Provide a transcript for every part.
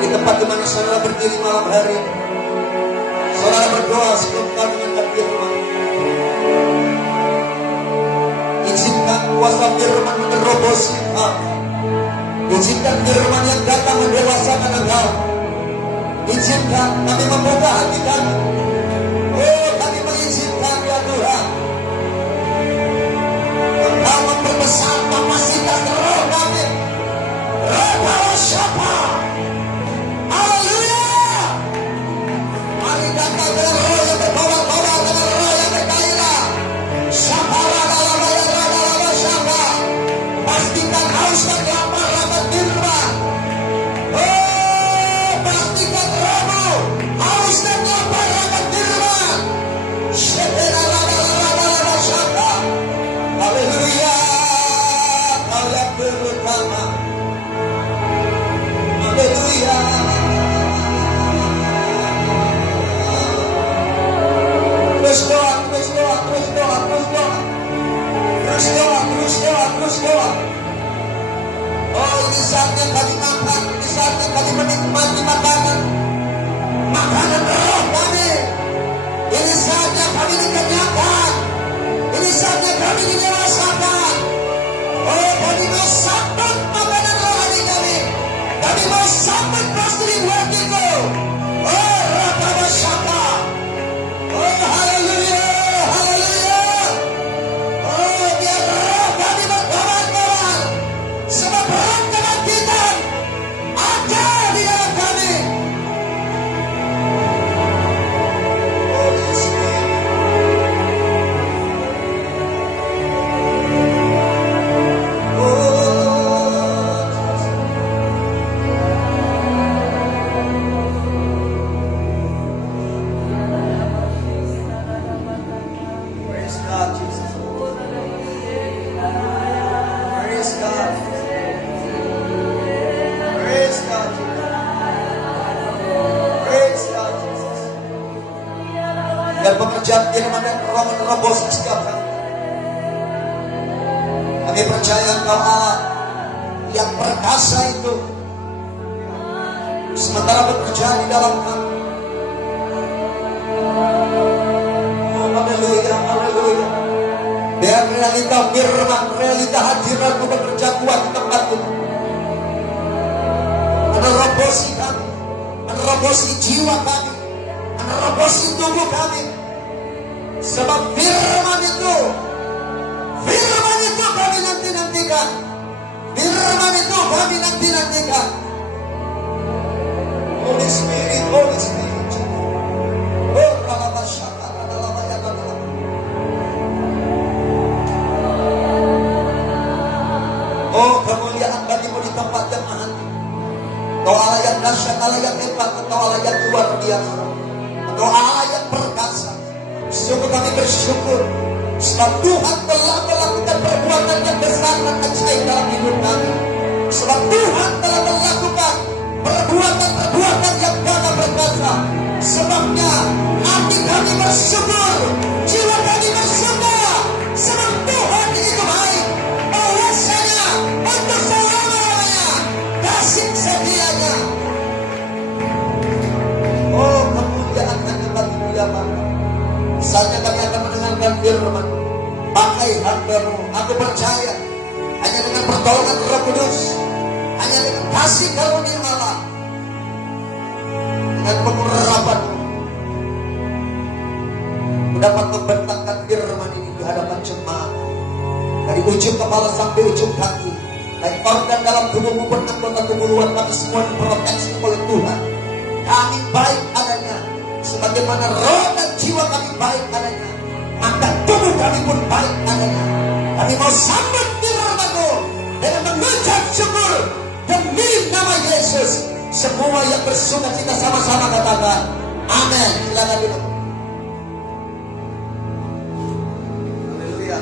di tempat di mana saudara berdiri malam hari ini, saudara berdoa sebelum kami mendengar firman. Izinkan kuasa firman menerobosi kami. Izinkan firman yang datang mendewasakan engkau. Izinkan kami membuka hati kami. Oh, kami mengizinkan ya Tuhan, Engkau memperbesar kapasitas roh kami. Roh para siapa? Haleluya. Mari datang dengan roh yang berkobar-kobar, dengan roh yang bergairah. Siapa rada siapa? Pastikan haus dan lapar akan firman. Oh, pastikan rohmu haus dan lapar akan firman. Siapa? Haleluya. Kau yang terutama. Haleluya. Terus doa, terus doa, terus doa, terus doa. Terus doa, terus doa, terus doa. Oh, ini saatnya kami makan, ini saatnya kami menikmati makanan roh kami. Ini saatnya kami dikenyangkan. Ini saatnya kami didewasakan. Oh, kami mau sambut makanan rohani kami. Kami mau sambut pastoring work itu. Oh, Rapa Syaka. Oh, haleluya, haleluya. Oh, biar roh kami berkobar-kobar. Sebab roh kebangkitan ada di dalam kami. Holy Spirit. Praise God, Jesus. Praise God. Praise God, Jesus. Praise God, Jesus. Dan pekerjaan firman dan roh menerobos setiap kami. Kami percaya Engkau Allah yang perkasa itu sementara bekerja di dalam kami. Oh, haleluya, haleluya. Biar realita firman, realita hadiratmu bekerja kuat di tempat ini. Menerobosi kami, menerobosi jiwa kami, menerobosi tubuh kami. Sebab firman itu kami nanti-nantikan. Firman itu kami nanti-nantikan. Holy Spirit, Holy Spirit. Oh, Ralabasyaka, Ralabayaka. Oh, kemuliaan bagimu di tempat yang mahal. Kau Allah yang dahsyat, Allah yang hebat, Kau Allah yang luar biasa, Kau Allah yang perkasa. Sungguh kami bersyukur sebab Tuhan telah melakukan perbuatan yang besar dan ajaib dalam hidup kami. Sebab Tuhan telah melakukan perbuatan yang gagah perkasa. Sebabnya hati kami bersyukur, jiwa kami bersyukur. Sebab Tuhan itu baik, bahwasanya untuk selama-lamanya kasih setianya. Oh, kemuliaan hanya bagi-Mu ya Bapa. Saatnya kami akan mendengarkan firman. Pakai hamba-Mu. Aku percaya hanya dengan pertolongan Roh Kudus, hanya dengan kasih karunia Allah, dengan pengurapan-Mu, Ku dapat membentangkan firman ini di hadapan jemaat, dari ujung kepala sampai ujung kaki, baik organ dalam tubuh maupun anggota tubuh luar kami semua diproteksi oleh Tuhan. Kami baik adanya, sebagaimana roh dan jiwa kami baik adanya, maka tubuh kami pun baik adanya. Kami mau sambut firman-Mu dengan mengucap syukur demi nama Yesus. Semua yang bersuka cita sama-sama katakan amin. Silakan duduk. Haleluya.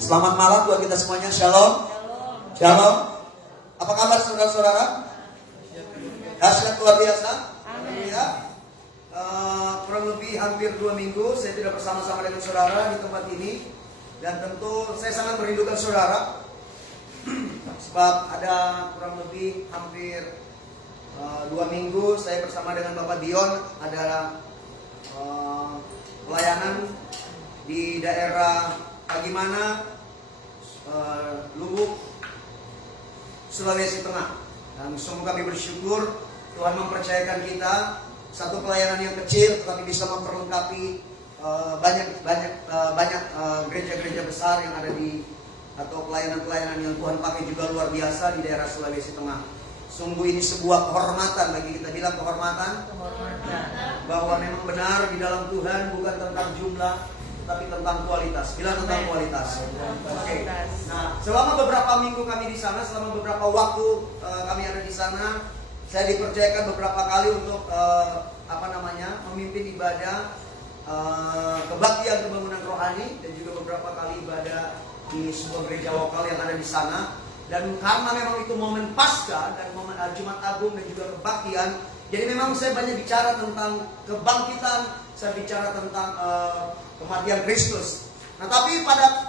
Selamat malam buat kita semuanya. Shalom. Shalom. Apa kabar saudara-saudara? Dahsyat luar biasa. Amin. Ya. Kurang lebih hampir 2 minggu saya tidak bersama-sama dengan saudara di tempat ini, dan tentu saya sangat merindukan saudara. Sebab ada kurang lebih hampir 2 minggu saya bersama dengan Bapak Dion ada pelayanan di daerah Pagimana, Lubuk, Sulawesi Tengah. Dan sungguh kami bersyukur Tuhan mempercayakan kita satu pelayanan yang kecil tetapi bisa memperlengkapi banyak gereja-gereja besar yang ada di atau pelayanan-pelayanan yang Tuhan pakai juga luar biasa di daerah Sulawesi Tengah. Sungguh ini sebuah kehormatan bagi kita, bilang kehormatan. Bahwa memang benar di dalam Tuhan bukan tentang jumlah, tapi tentang kualitas. Bilang tentang kualitas. Oke. Nah, selama beberapa minggu kami di sana, selama beberapa waktu kami ada di sana, saya dipercayakan beberapa kali untuk memimpin ibadah kebaktian pembangunan rohani dan juga beberapa kali ibadah di sebuah gereja lokal yang ada di sana. Dan karena memang itu momen Paskah dan momen Jumat Agung dan juga kebaktian, jadi memang saya banyak bicara tentang kebangkitan, saya bicara tentang kematian Kristus. Nah, tapi pada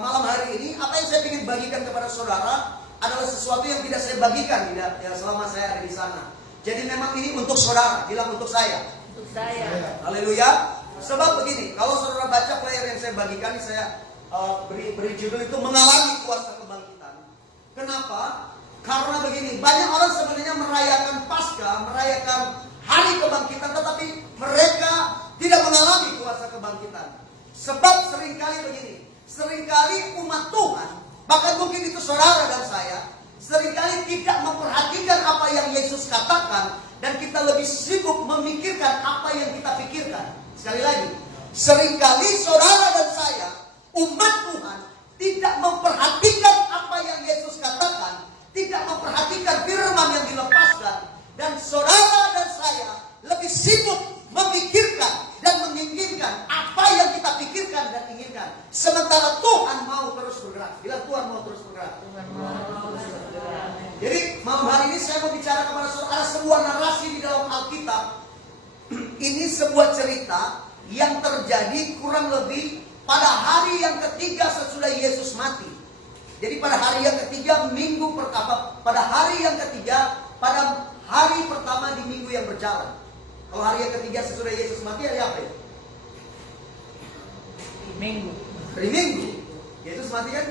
malam hari ini apa yang saya ingin bagikan kepada saudara adalah sesuatu yang tidak saya bagikan selama saya ada di sana. Jadi memang ini untuk saudara, bilang untuk saya. Untuk saya. Haleluya. Sebab begini, kalau saudara baca flyer yang saya bagikan ini, saya beri judul itu mengalami kuasa kebangkitan. Kenapa? Karena begini, banyak orang sebenarnya merayakan Paskah, merayakan hari kebangkitan, tetapi mereka tidak mengalami kuasa kebangkitan. Sebab seringkali begini, seringkali umat Tuhan, bahkan mungkin itu saudara dan saya, seringkali tidak memperhatikan apa yang Yesus katakan, dan kita lebih sibuk memikirkan apa yang kita pikirkan. Sekali lagi, seringkali saudara dan saya, umat Tuhan, tidak memperhatikan apa yang Yesus katakan, tidak memperhatikan firman yang dilepaskan, dan saudara dan saya lebih sibuk memikirkan dan menginginkan apa yang kita pikirkan dan inginkan, sementara Tuhan mau terus bergerak. Bila Tuhan mau terus bergerak. Jadi malam hari ini saya mau bicara kepada saudara, ada sebuah narasi di dalam Alkitab. Ini sebuah cerita yang terjadi kurang lebih pada hari yang ketiga sesudah Yesus mati. Jadi pada hari yang ketiga minggu pertama, pada hari yang ketiga, pada hari pertama di minggu yang berjalan. Kalau hari yang ketiga sesudah Yesus mati, hari apa ya? Minggu. Hari Minggu. Yesus mati kan?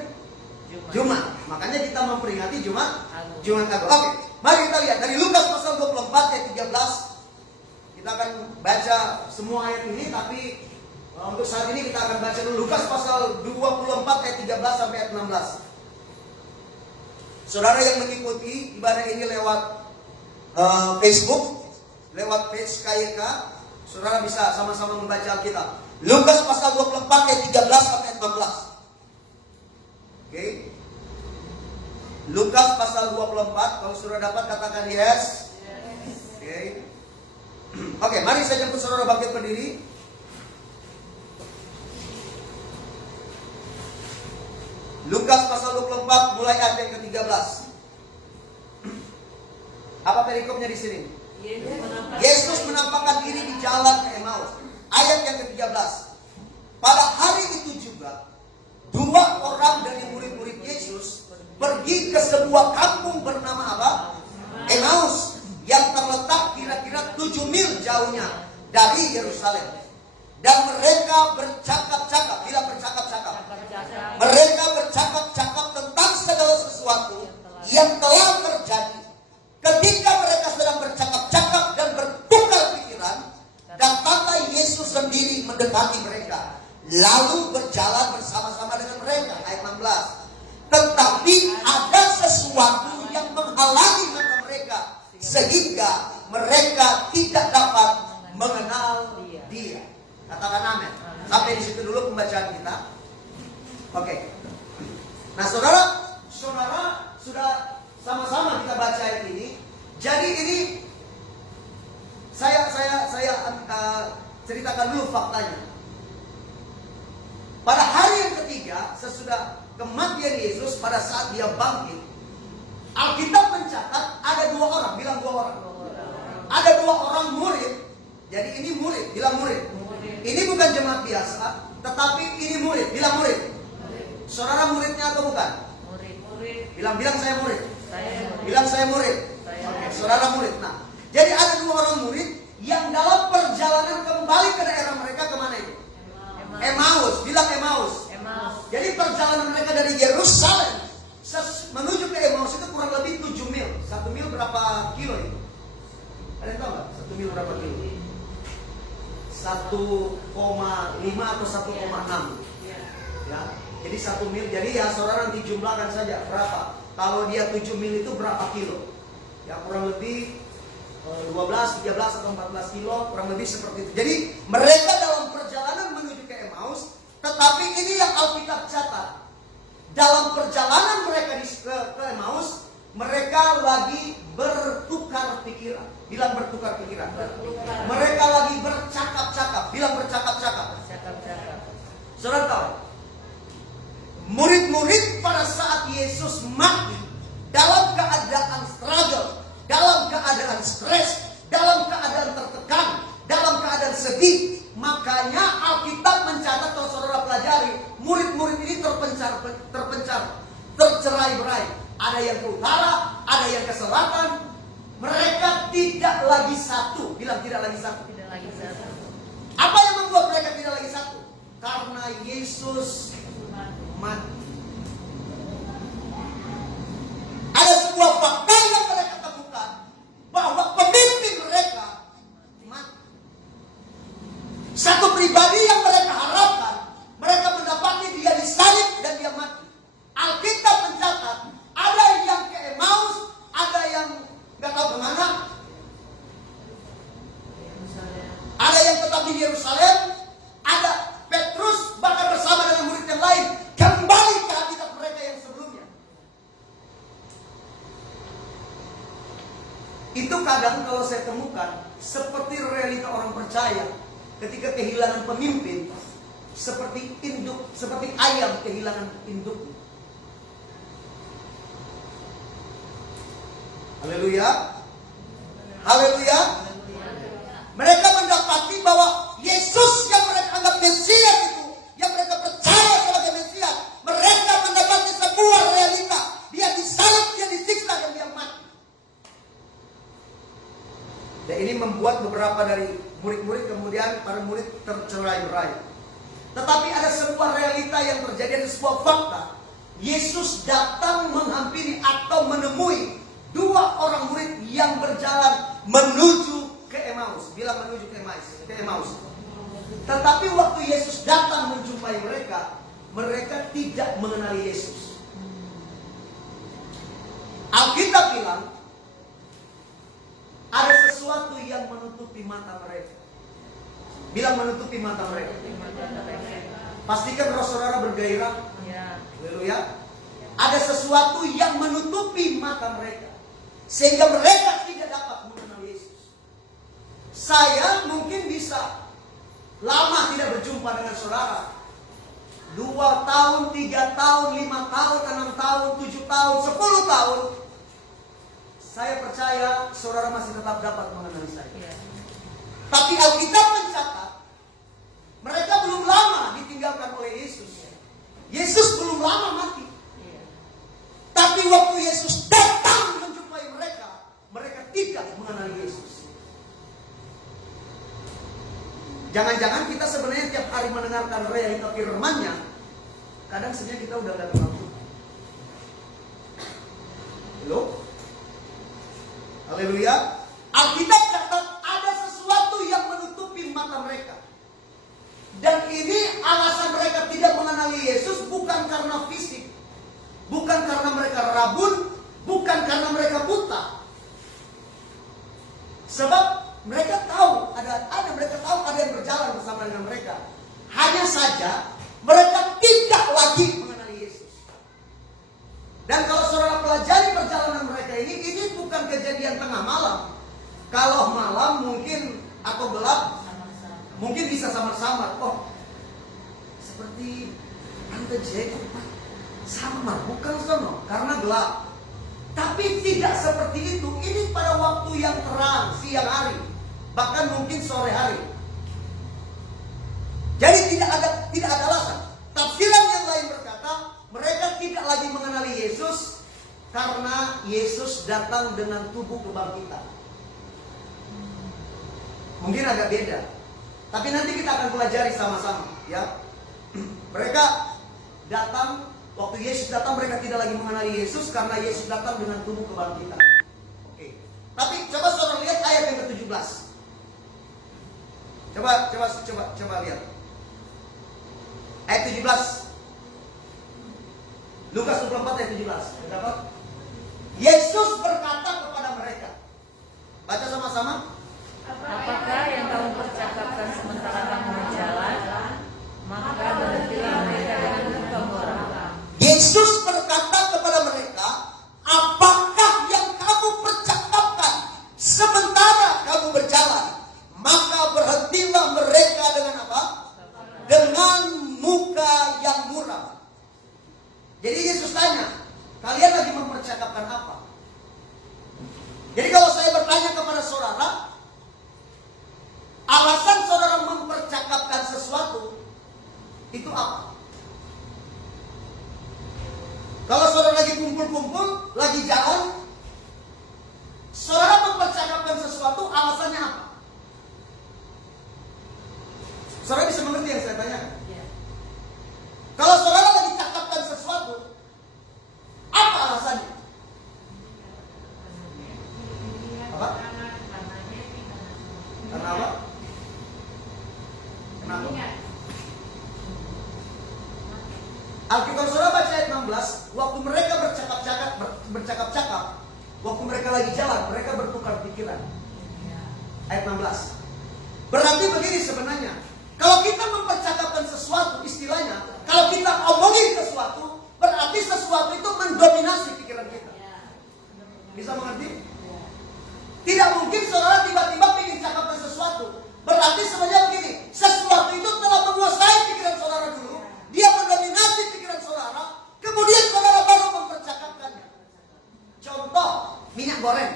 Jumat. Makanya kita memperingati Jumat Agung. Oke, mari kita lihat dari Lukas pasal 24 ayat 13. Kita akan baca semua ayat ini, tapi untuk saat ini kita akan baca dulu Lukas pasal 24 ayat 13 sampai ayat 16. Saudara yang mengikuti ibadah ini lewat Facebook, lewat page KYK, saudara bisa sama-sama membaca Alkitab. Lukas pasal 24 ayat 13 sampai ayat 16. Oke. Lukas pasal 24, kalau saudara dapat katakan yes. Oke, mari saya jemput saudara bangkit berdiri. Lukas pasal 24 mulai ayat yang ke-13. Apa perikopnya di sini? Yesus menampakkan diri di jalan ke Emmaus. Ayat yang ke-13. Pada hari itu juga 2 orang dari murid-murid Yesus pergi ke sebuah kampung bernama apa? Emmaus, yang terletak kira-kira 7 mil jauhnya dari Yerusalem. Dan mereka bercakap-cakap, bila bercakap-cakap. Mereka bercakap-cakap tentang segala sesuatu yang telah terjadi. Ketika mereka sedang bercakap-cakap dan bertukar pikiran, datanglah Yesus sendiri mendekati mereka, lalu berjalan bersama-sama dengan mereka. Ayat 16. Tetapi ada sesuatu yang menghalangi mata mereka, sehingga mereka tidak dapat mengenal dia. Katakan amin. Sampai di situ dulu pembacaan kita. Oke. Nah, saudara sudah sama-sama kita baca ayat ini. Jadi ini saya ceritakan dulu faktanya. Pada hari yang ketiga sesudah kematian Yesus, pada saat dia bangkit, Alkitab mencatat ada 2 orang, bilang 2 orang. Ada 2 orang murid. Jadi ini murid, bilang murid. Ini bukan jemaat biasa, tetapi ini murid, bilang murid. Saudara muridnya atau bukan? Murid. Bilang saya murid. Saya murid. Bilang saya murid. Saya Oke, murid. saudara murid. Nah, jadi ada 2 orang murid yang dalam perjalanan kembali ke daerah mereka kemana itu? Emmaus. Bilang Emmaus. Emmaus. Jadi perjalanan mereka dari Yerusalem menuju ke Emmaus itu kurang lebih 7 mil. 1 mil berapa kilo itu? Ada yang tahu nggak? 1 mil berapa kilo? 1,5 atau 1,6. Ya. Jadi 1 mil. Jadi ya saudara nanti jumlahkan saja berapa. Kalau dia 7 mil itu berapa kilo? Ya kurang lebih 12, 13 atau 14 kilo, kurang lebih seperti itu. Jadi mereka dalam perjalanan menuju ke Emmaus, tetapi ini yang Alkitab catat. Dalam perjalanan mereka ke Emmaus, mereka lagi bertukar pikiran. Bilang bertukar pikiran. Mereka lagi bercakap-cakap. Bilang bercakap-cakap. Saudara tahu, murid-murid pada saat Yesus mati dalam keadaan struggle, dalam keadaan stres, dalam keadaan tertekan, dalam keadaan sedih. Makanya Alkitab mencatat, kalau saudara pelajari, murid-murid ini terpencar, tercerai-berai. Ada yang ke utara, ada yang ke selatan. Mereka tidak lagi satu. Bilang tidak lagi satu. Tidak lagi satu. Apa yang membuat mereka tidak lagi satu? Karena Yesus mati. Ada sebuah fakta yang mereka temukan, bahwa pemimpin mereka mati. Satu pribadi yang mereka harapkan, mereka mendapati dia disalib dan dia mati. Alkitab mencatat, ada yang ke Emmaus, ada yang nggak tahu kemana, ada yang tetap di Yerusalem, ada Petrus bahkan bersama dengan murid yang lain kembali ke habitat mereka yang sebelumnya. Itu kadang kalau saya temukan seperti realita orang percaya ketika kehilangan pemimpin, seperti induk, seperti ayam kehilangan induknya. Haleluya. Haleluya. Mereka mendapati bahwa Yesus yang mereka anggap Mesias itu, yang mereka percaya sebagai Mesias, mereka mendapati sebuah realita. Dia disalib, dia disiksa, dan dia mati. Dan ini membuat beberapa dari murid-murid kemudian para murid tercerai-berai. Tetapi ada sebuah realita yang terjadi, ada sebuah fakta. Yesus datang menghampiri atau menemui 2 orang murid yang berjalan menuju ke Emmaus. Bilang menuju ke Emmaus. Tetapi waktu Yesus datang menjumpai mereka, mereka tidak mengenali Yesus. Alkitab bilang ada sesuatu yang menutupi mata mereka. Bilang menutupi mata mereka. Pastikan roh saudara bergairah. Haleluya. Ada sesuatu yang menutupi mata mereka, sehingga mereka tidak dapat mengenal Yesus. Saya mungkin bisa lama tidak berjumpa dengan saudara. 2 tahun, 3 tahun, 5 tahun, 6 tahun, 7 tahun, 10 tahun. Saya percaya saudara masih tetap dapat mengenali saya. Tapi Alkitab mencatat, mereka belum lama ditinggalkan oleh Yesus. Yesus belum lama mati. Tapi waktu Yesus datang menjumpai mereka, mereka tidak mengenali Yesus. Jangan-jangan kita sebenarnya tiap hari mendengarkan realita firman-Nya, kadang sebenarnya kita udah gak kenal. Halo? Haleluya. Alkitab catat ada sesuatu yang menutupi mata mereka. Dan ini alasan mereka tidak mengenali Yesus bukan karena fisik, bukan karena mereka rabun, bukan karena mereka buta. Sebab mereka tahu ada yang berjalan bersama dengan mereka. Hanya saja mereka tidak lagi mengenali Yesus. Dan kalau saudara pelajari perjalanan mereka ini bukan kejadian tengah malam. Kalau malam mungkin atau gelap, mungkin bisa samar-samar. Oh, seperti Tante Jacob samar, bukan sono, karena gelap. Tapi tidak seperti itu. Ini pada waktu yang terang, siang hari, bahkan mungkin sore hari. Jadi tidak ada alasan. Tafsiran yang lain berkata, mereka tidak lagi mengenali Yesus Karena Yesus datang dengan tubuh kebangkitan. Mungkin agak beda, tapi nanti kita akan pelajari sama-sama, ya. Mereka datang, waktu Yesus datang mereka tidak lagi mengenali Yesus karena Yesus datang dengan tubuh kebangkitan. Oke. Tapi coba saudara lihat ayat yang ke-17. Coba lihat. Ayat 17. Lukas 24 ayat 17. Dapat? Yesus berkata kepada mereka. Baca sama-sama. Apakah yang kamu percakapkan sementara kamu berjalan? Maka berhentilah mereka dengan muka murah. Yesus berkata kepada mereka, apakah yang kamu percakapkan sementara kamu berjalan? Maka berhentilah mereka dengan apa? Dengan muka yang muram. Jadi Yesus tanya, kalian lagi mempercakapkan apa? Jadi kalau saya bertanya kepada saudara, alasan saudara mempercakapkan sesuatu itu apa? Kalau saudara lagi kumpul-kumpul, lagi jalan, saudara mempercakapkan sesuatu, alasannya apa? Saudara bisa mengerti yang saya tanyakan? Kalau saudara lagi cakapkan sesuatu, apa alasannya? Apa? Karena apa? Kenapa? Alkitab saudara baca ayat 16, waktu mereka bercakap-cakap, waktu mereka lagi jalan, mereka bertukar pikiran. Ayat 16. Berarti begini sebenarnya, kalau kita mempercakapkan sesuatu, istilahnya, kalau kita omongin sesuatu, berarti sesuatu itu mendominasi pikiran kita. Bisa mengerti? Tidak mungkin saudara tiba-tiba ingin cakapkan sesuatu. Berarti sebenarnya begini, sesuatu itu telah menguasai pikiran saudara dulu, dia mendominasi pikiran saudara, kemudian saudara baru mempercakapkannya. Contoh, minyak goreng.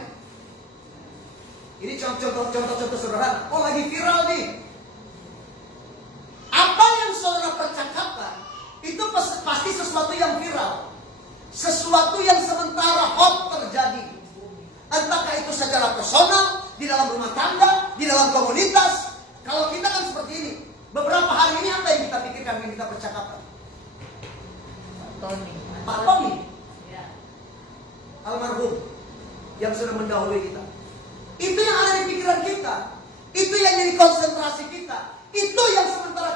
Ini contoh sederhana. Oh, lagi viral nih. Apa yang saudara percakapkan itu pasti sesuatu yang viral, sesuatu yang sementara hot terjadi. Entahkah itu secara personal, di dalam rumah tangga, di dalam komunitas. Kalau kita kan seperti ini. Beberapa hari ini apa yang kita pikirkan, yang kita percakapkan? Pak Tony, almarhum, yang sudah mendahului kita. Itu yang ada di pikiran kita. Itu yang jadi konsentrasi kita. Itu yang sementara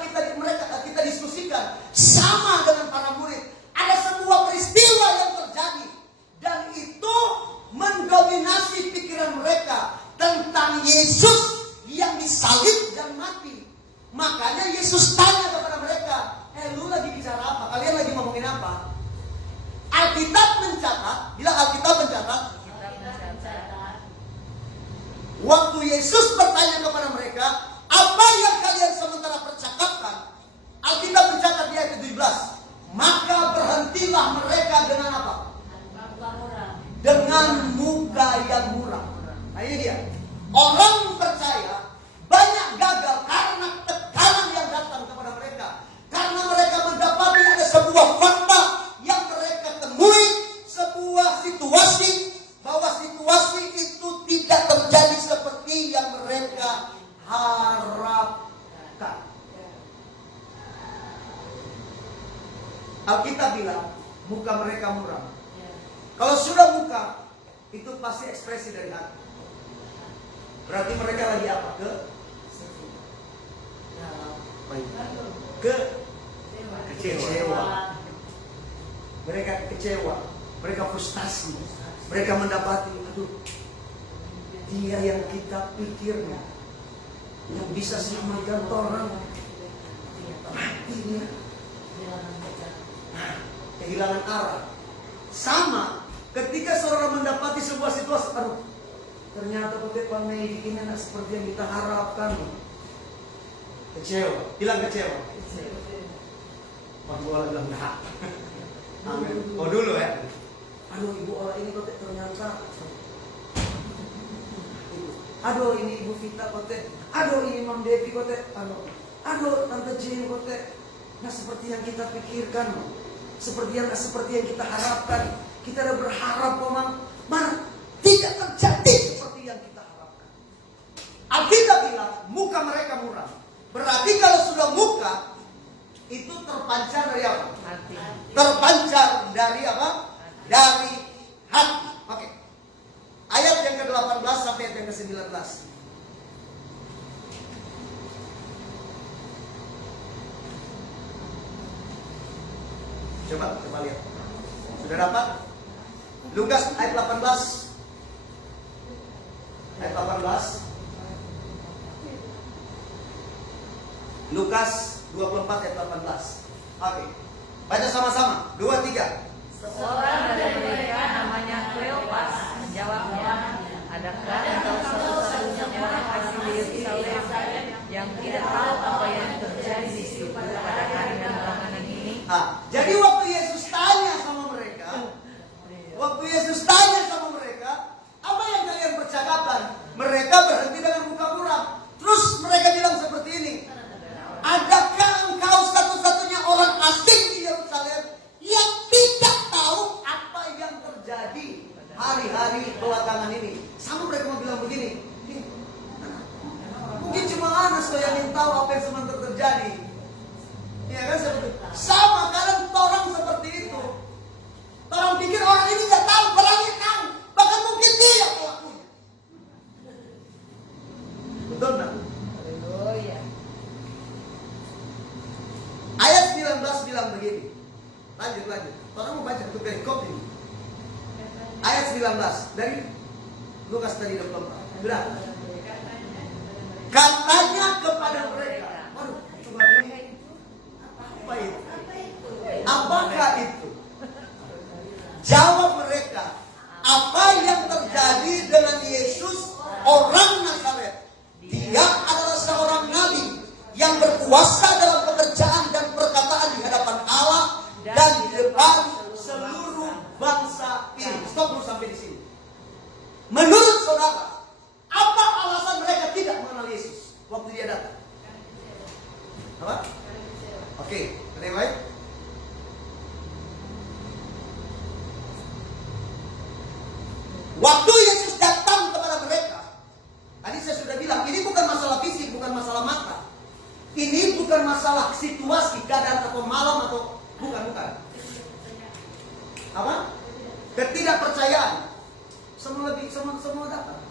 kita diskusikan. Sama dengan para murid. Ada sebuah peristiwa yang terjadi. Dan itu mendominasi pikiran mereka tentang Yesus yang disalib dan mati. Makanya Yesus tanya kepada mereka, lu lagi bicara apa? Kalian lagi ngomongin apa? Alkitab mencatat, bilang Alkitab mencatat, waktu Yesus bertanya kepada mereka, apa yang kalian sementara percakapkan? Alkitab mencatat di ayat 17, maka berhentilah mereka dengan apa? Dengan muka yang muram. Nah ini dia. Orang percaya banyak gagal karena tekanan yang datang kepada mereka. Karena mereka mendapati ada sebuah fakta yang mereka temui, sebuah situasi, bahwa situasi itu tidak terjadi seperti yang mereka harapkan. Alkitab bilang muka mereka muram. Kalau sudah muka, itu pasti ekspresi dari hati. Berarti mereka lagi apa? Kecewa. Mereka kecewa. Mereka frustasi. Mereka mendapati, dia yang kita pikirnya, yang bisa selamatkan orang, mati dia. Kehilangan arah. Sama ketika saudara mendapati sebuah situasi, ternyata Pak Mei ini anak seperti yang kita harapkan. Kecewa, bilang kecewa. Pak Bola bilang enggak. Amin. Oh dulu ya. Ibu Ola ini kok ternyata. Ini Ibu Vita kok ini Mam Devi kok Tante Jane kok nggak seperti yang kita pikirkan. seperti yang kita harapkan. Kita ada berharap memang tidak terjadi seperti yang kita harapkan. Alkitab bilang muka mereka muram. Berarti kalau sudah muka itu terpancar dari apa? Hati. Terpancar dari apa? Dari hati. Oke. Ayat yang ke-18 sampai ayat yang ke-19. Coba lihat. Sudah dapat? Lukas ayat 18. Ayat 18. Lukas 24 ayat 18. Oke. Baca sama-sama. 2, 3. Seorang dari mereka namanya Kleopas menjawabnya, adakah engkau satu-satunya orang asli Yerusalem yang tidak tahu apa yang terjadi di situ pada hari dan belakangan ini? Jadi waktu Yesus tanya sama mereka, apa yang kalian percakapan? Mereka berhenti dengan muka muram. Terus mereka bilang seperti ini, adakah engkau satu-satunya orang asing di Yerusalem yang tidak tahu apa yang terjadi hari-hari belakangan ini? Sama mereka mau bilang begini, mungkin cuma Anas yang tahu apa yang sebentar terjadi. Ya kan seperti sama kalian orang seperti itu. Orang pikir orang ini nggak tahu, orangnya tahu. Bahkan mungkin dia pelakunya. Betul nggak? Haleluya. Ayat 19 bilang begini. Lanjut. Orang mau baca itu perikop ini. Ayat 19 dari Lukas tadi 24. Bilang. Katanya kepada mereka. Waduh, coba ini. Apa itu? Apakah itu? Jawab mereka, apa yang terjadi dengan Yesus orang Nazaret? Dia adalah seorang nabi yang berkuasa dalam pekerjaan dan perkataan di hadapan Allah dan di depan seluruh bangsa ini. Stop dulu sampai di sini. Menurut saudara, apa alasan mereka tidak mengenal Yesus waktu dia datang? Apa? Oke, ada yang lain? Waktu Yesus datang kepada mereka, tadi saya sudah bilang, ini bukan masalah fisik, bukan masalah mata. Ini bukan masalah situasi, keadaan atau malam atau bukan. Apa? Ketidakpercayaan. Semua datang.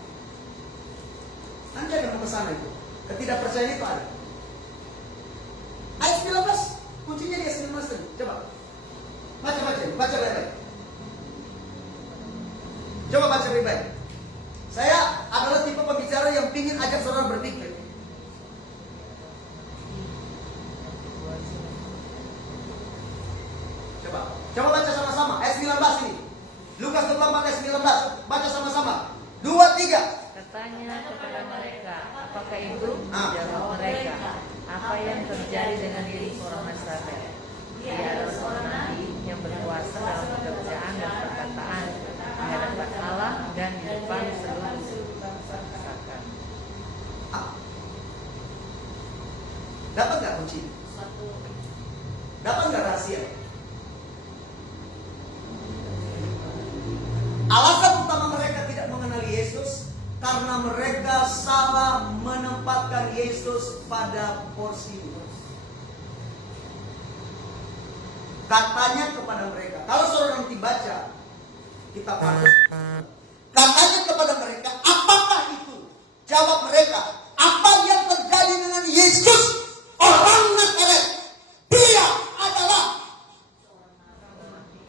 Anda yang mau ke sana itu. Ketidakpercayaan itu ada. Ayat 19, kuncinya di ayat 19 tadi. Coba. Baca baik-baik. Coba baca baik-baik. Saya adalah tipe pembicara yang ingin ajak saudara berpikir. Coba baca sama-sama ayat 19 ini. Lukas 24 ayat 19. Baca sama-sama. 2, 3. Katanya kepada mereka, apakah itu? Jawab mereka, apa yang terjadi dengan Yesus orang Nazaret? Dia adalah seorang nabi yang berkuasa dalam pekerjaan dan perkataan di hadapan Allah dan di depan seluruh bangsa. Dapat nggak kunci? Dapat nggak rahasia? Alasan utama mereka tidak mengenali Yesus karena mereka salah menempatkan Yesus pada porsi. Katanya kepada mereka, kalau saudara nanti baca kitab Markus, katanya kepada mereka, apakah itu? Jawab mereka, apa yang terjadi dengan Yesus orang Nazaret? Dia adalah,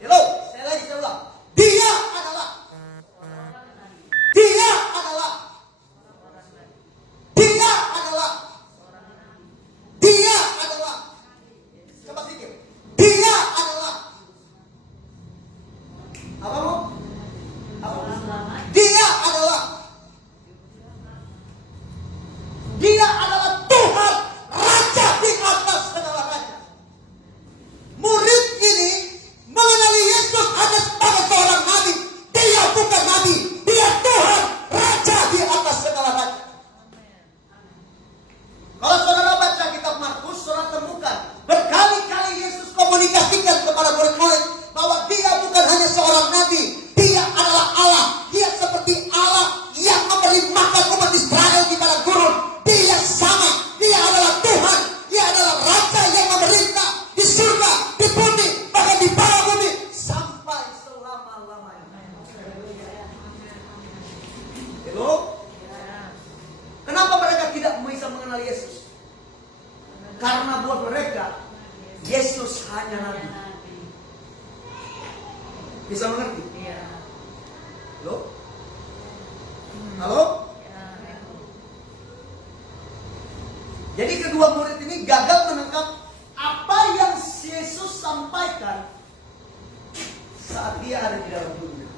hello, saya ulang, dia adalah coba pikir, dia adalah apa mau? Dia adalah Tuhan Bisa mengerti? Iya. Loh? Halo? Ya. Jadi kedua murid ini gagal menangkap apa yang Yesus sampaikan saat dia ada di dalam dunia.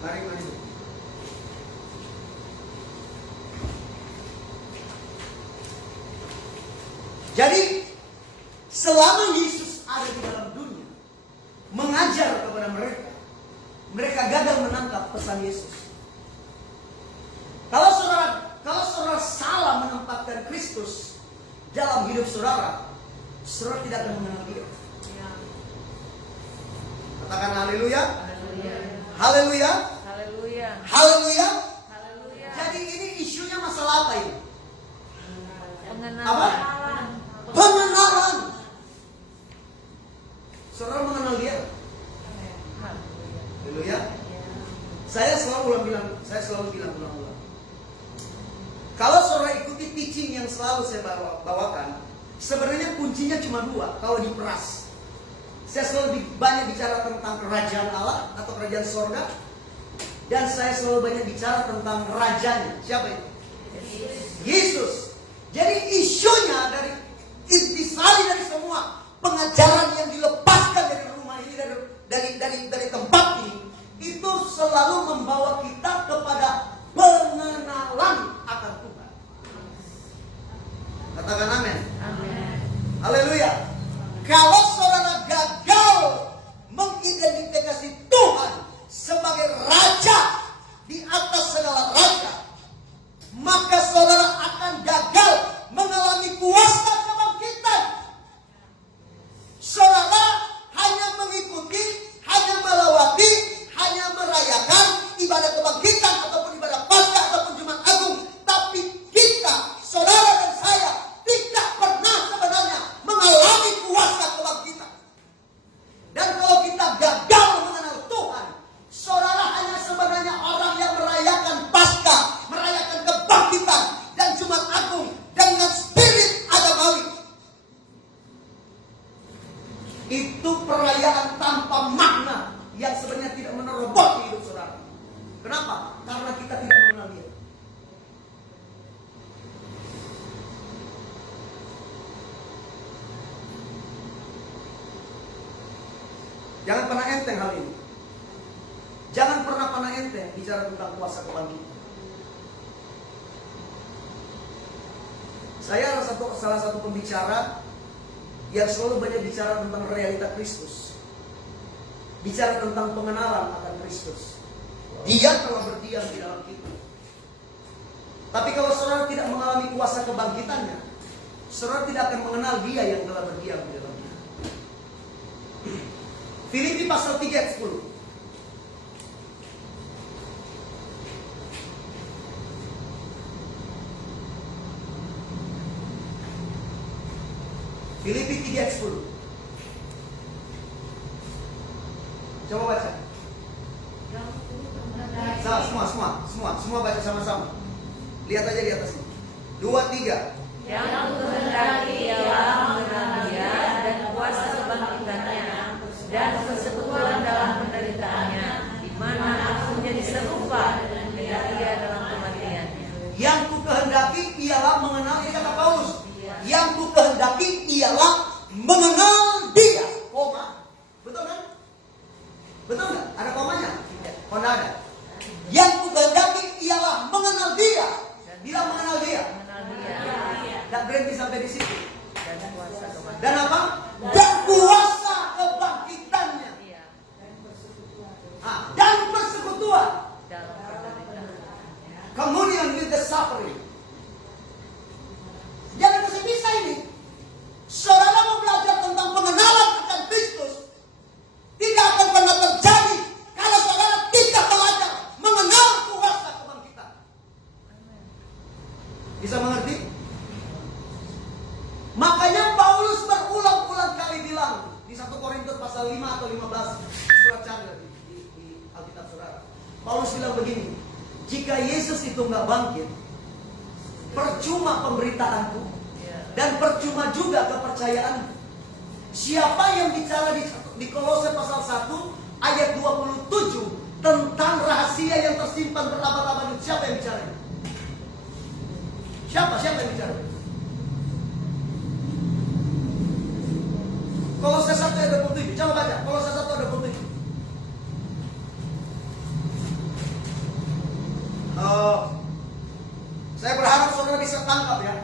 Mari. Jadi selama Yesus ada di dalam dunia mengajar kepada mereka gagal menangkap pesan Yesus. Kalau saudara salah menempatkan Kristus dalam hidup saudara tidak akan mengenal Dia. Ya. Katakan haleluya. Haleluya. Haleluya. Haleluya. Haleluya. Haleluya. Jadi ini isunya masalah apa ini? Pengenalan. Pengenalan. Saudara mengenal Dia? Haleluya. Saya selalu bilang ulang-ulang. Kalau saudara ikuti teaching yang selalu saya bawakan, sebenarnya kuncinya cuma dua. Kalau diperas, saya selalu banyak bicara tentang kerajaan Allah atau kerajaan sorga, dan saya selalu banyak bicara tentang rajanya. Siapa itu? Yesus. Jadi isunya intisari dari semua pengajaran yang dilepaskan dari rumah ini, dari tempat ini, itu selalu membawa kita kepada pengenalan akan Tuhan. Katakan amin. Amin. Haleluya. Kalau saudara gagal mengidentifikasi Tuhan sebagai Raja di atas segala raja, maka saudara akan gagal mengalami kuasa kebangkitan. Saudara hanya mengikuti, hanya melewati, hanya merayakan ibadah kebangkitan ataupun ibadah Paskah ataupun Jumat Agung, tapi kita, saudara dan saya, tidak pernah sebenarnya mengalami kuasa kebangkitan. Dan kalau kita gagal mengenal Tuhan, saudara hanya sebenarnya orang yang merayakan Paskah, merayakan kebangkitan dan Jumat Agung dengan spirit agamawi. Itu perayaan tanpa makna yang sebenarnya tidak menerobos di hidup saudara. Kenapa? Karena kita tidak mengenal Dia. Jangan pernah enteng hal ini. Jangan pernah enteng bicara tentang kuasa kebangkitan. Saya salah satu pembicara yang selalu banyak bicara tentang realita Kristus. Bicara tentang pengenalan akan Kristus. Dia telah berdiam di dalam kita. Tapi kalau saudara tidak mengalami kuasa kebangkitannya, saudara tidak akan mengenal Dia yang telah berdiam di dalam kita. Filipi pasal 3 ayat 10. Filipi 3 ayat 10. Coba baca. Semua baca sama-sama. Lihat aja di atas ini. 2, 3. Yang kehendaki ialah mengenal Dia dan kuasa kebangkitannya dan persekutuan dalam penderitaannya, di mana aku menjadi serupa dengan Dia dalam kematiannya. Yang ku kehendaki ialah mengenal, ini kata Paulus. Yang ku kehendaki ialah mengenal Dia. Koma. Betul kan? Betul nggak? Ada komanya? Oh, nggak ada. Yang ku kehendaki ialah mengenal Dia. Bilang mengenal Dia. Mengenal Dia Dan berhenti sampai di situ. dan kuasa kebangkitan. Dan apa? Dan kuasa kebangkitannya. Iya, Dan persekutuan. dalam penderitaan. Communion with the suffering. Jangan bisa ini. Saudara mau belajar tentang pengenalan akan Kristus, tidak akan pernah terjadi kalau saudara tidak belajar mengenal kuasa kebangkitan. Bisa mengerti? Makanya Paulus berulang-ulang kali bilang di 1 Korintus pasal 5 atau 15 surat cari di Alkitab saudara. Paulus bilang begini, jika Yesus itu nggak bangkit, percuma pemberitaanku dan percuma juga kepercayaanmu. Siapa yang bicara di Kolose pasal 1 ayat 27 tentang rahasia yang tersimpan berabad-abad itu? Siapa yang bicara? Siapa yang bicara? Kolose 1 ayat 27. Coba baca. Kolose 1 ayat 27. Saya berharap saudara bisa tangkap ya.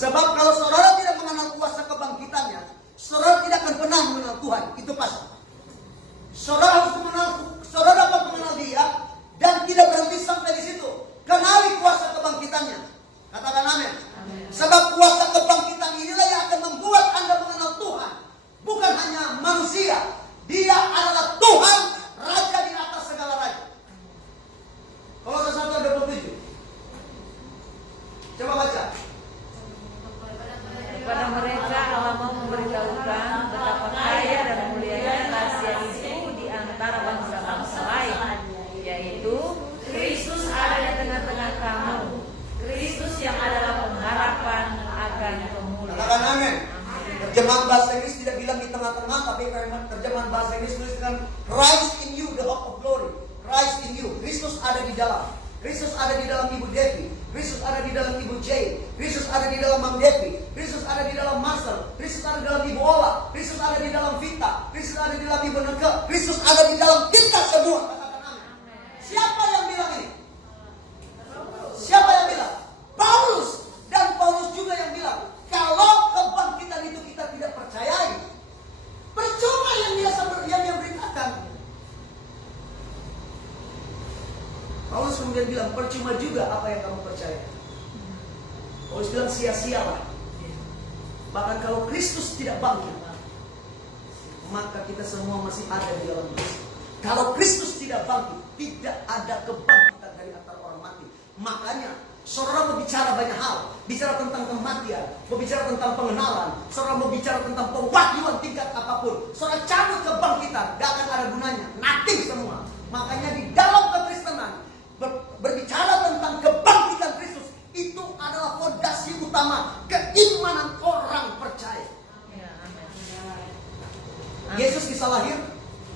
Sebab kalau saudara tidak mengenal kuasa kebangkitannya, saudara tidak akan pernah mengenal Tuhan. Itu pasti. Saudara harus saudara dapat mengenal Dia dan tidak berhenti sampai di situ. Kenali kuasa kebangkitannya. Katakan amin. Sebab kuasa kebangkitan inilah yang akan membuat Anda mengenal Tuhan. Bukan hanya manusia. Dia adalah Tuhan, Raja di atas segala raja. Kolose 1 ayat 27. Coba baca. Kepada mereka Allah mau memberitahukan betapa kaya dan mulianya rahasia itu di antara bangsa-bangsa lain, yaitu Kristus ada di tengah-tengah kamu, Kristus yang adalah pengharapan akan kemuliaan. Katakan amin. Terjemahan bahasa Inggris tidak bilang di tengah-tengah, tapi terjemahan bahasa Inggris tuliskan Christ in you, the hope of glory. Christ in you. Kristus ada di dalam. Kristus ada di dalam Ibu Devi. Kristus ada di dalam Ibu Jay. Kristus ada di dalam Mang Devi. Kristus ada di dalam Marcel. Kristus ada di dalam Ibu Ola. Kristus ada di dalam Vita. Kristus ada di dalam Ibu Neke. Kristus ada di dalam kita semua. Katakan amin. Siapa yang bilang ini? Siapa yang bilang? Paulus. Dan Paulus juga yang bilang, kalau kebangkitan itu kita tidak percayai, percuma yang dia beritakan. Paulus kemudian bilang, percuma juga apa yang kamu percaya. Paulus bilang, sia-sialah. Bahkan kalau Kristus tidak bangkit, maka kita semua masih ada di dalam dosa. Kalau Kristus tidak bangkit, tidak ada kebangkitan dari antara orang mati. Makanya saudara berbicara banyak hal, bicara tentang kematian, berbicara tentang pengenalan, saudara berbicara tentang pewahyuan tingkat apapun, saudara cabut kebangkitan, gak akan ada gunanya, nothing semua. Makanya di dalam kekristenan berbicara tentang kebangkitan Kristus itu adalah fondasi utama keimanan orang percaya. Yesus bisa lahir,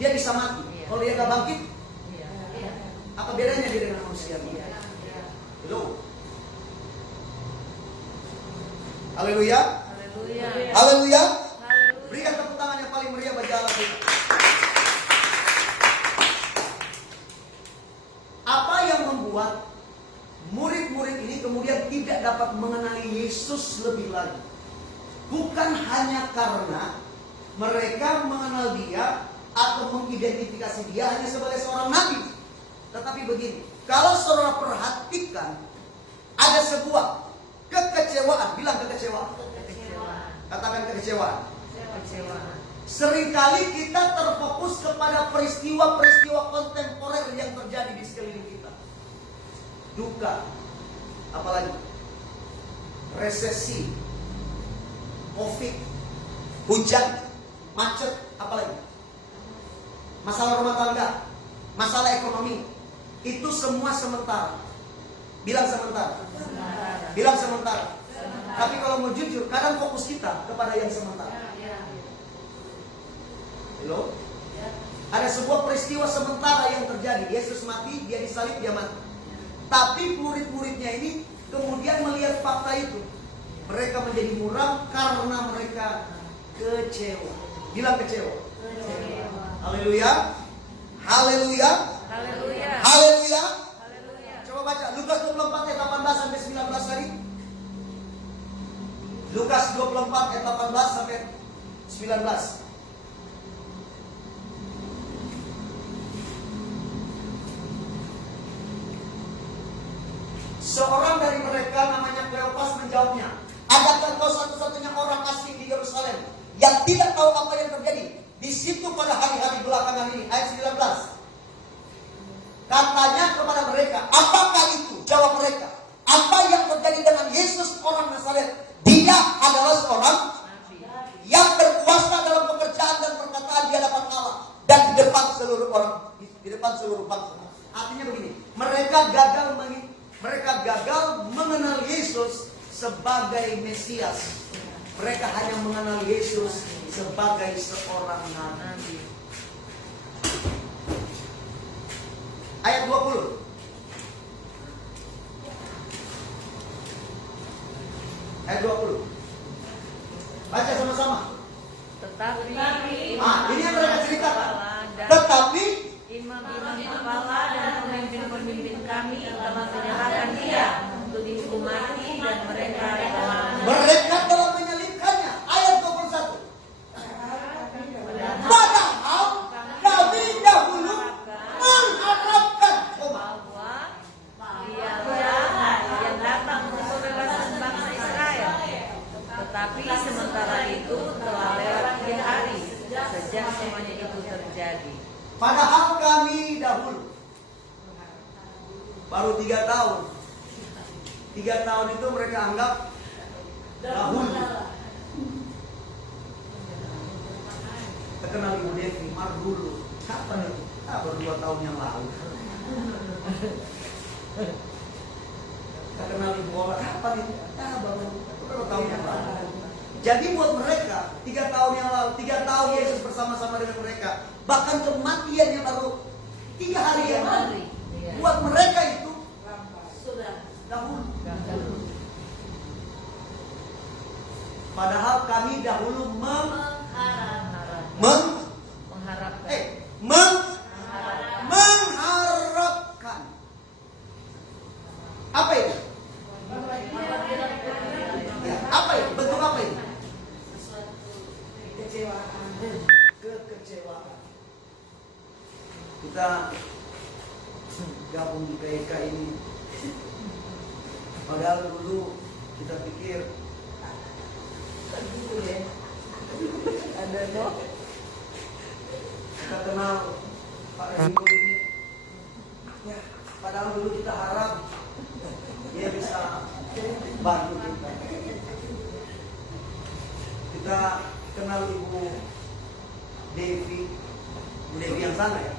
dia bisa mati. Kalau dia gak bangkit, apa bedanya dia dengan manusia? Hello. Haleluya. Haleluya. Berikan tepuk tangan yang paling meriah bagi Allah kita. Apa yang membuat murid-murid ini kemudian tidak dapat mengenali Yesus lebih lagi? Bukan hanya karena mereka mengenal Dia atau mengidentifikasi Dia hanya sebagai seorang nabi. Tetapi begini, kalau saudara perhatikan, ada sebuah kekecewaan. Bilang kekecewaan. Katakan kekecewaan. Seringkali kita terfokus kepada peristiwa-peristiwa kontemporer yang terjadi di sekeliling kita. Duka, apalagi resesi, COVID, hujan, macet, apalagi masalah rumah tangga, masalah ekonomi. Itu semua sementara. Bilang sementara. Bilang sementara. Tapi kalau mau jujur, kadang fokus kita kepada yang sementara. Hello? Ada sebuah peristiwa sementara yang terjadi. Yesus mati, dia disalib, dia mati. Tapi murid-muridnya ini kemudian melihat fakta itu. Mereka menjadi muram karena mereka kecewa. Bilang kecewa. Haleluya. Haleluya. Haleluya. Haleluya. Haleluya. Coba baca Lukas 24 ayat 18 sampai 19 tadi. Lukas 24 ayat 18 sampai 19. Seorang dari mereka namanya Kleopas menjawabnya, adakah kau satu-satunya orang asing di Yerusalem yang tidak tahu apa yang terjadi di situ pada hari-hari belakangan ini? Ayat 19. Katanya kepada mereka, apakah itu? Jawab mereka, apa yang terjadi dengan Yesus orang Nazaret? Dia adalah seorang yang berkuasa dalam pekerjaan dan perkataan di hadapan Allah dan di depan seluruh orang, di depan seluruh bangsa. Artinya begini, mereka gagal mengenal Yesus sebagai Mesias. Mereka hanya mengenal Yesus sebagai seorang nabi. Ayat 20. Ayat 20. Baca sama-sama. Tetapi Ini yang mereka ceritakan. dan Tetapi imam-imam kepala dan pemimpin-pemimpin kami telah menyerahkan dia untuk dihukum mati dan mereka telah menyalibkannya. Ayat 21. Padahal kami dahulu mengharapkan bahwa dialah yang datang untuk pembebasan bangsa Israel. Tetapi sementara itu telah lewat 3 hari sejak semuanya itu terjadi. Padahal kami dahulu baru 3 tahun. 3 tahun itu mereka anggap dahulu. Terkenal Ibu Devi, dulu. Kapan itu? Baru 2 tahun yang lalu. Terkenal Ibu Ola, kapan itu? Baru 2 tahun yang lalu. Jadi buat mereka 3 tahun yang lalu, 3 tahun Yesus bersama-sama dengan mereka, bahkan kematiannya baru 3 hari yang lalu. Buat mereka itu sudah dahulu. Padahal kami dahulu mengharapkan. Apa itu? Ya, apa itu? Bentuk apa itu? Kekecewaan. Kita gabung di PK ini. Padahal dulu kita pikir Ada no? kita kenal Pak Riko ini. Ya, padahal dulu kita harap dia bisa bantu kita. Kita kenal Ibu Devi, Ibu Devi yang sana ya.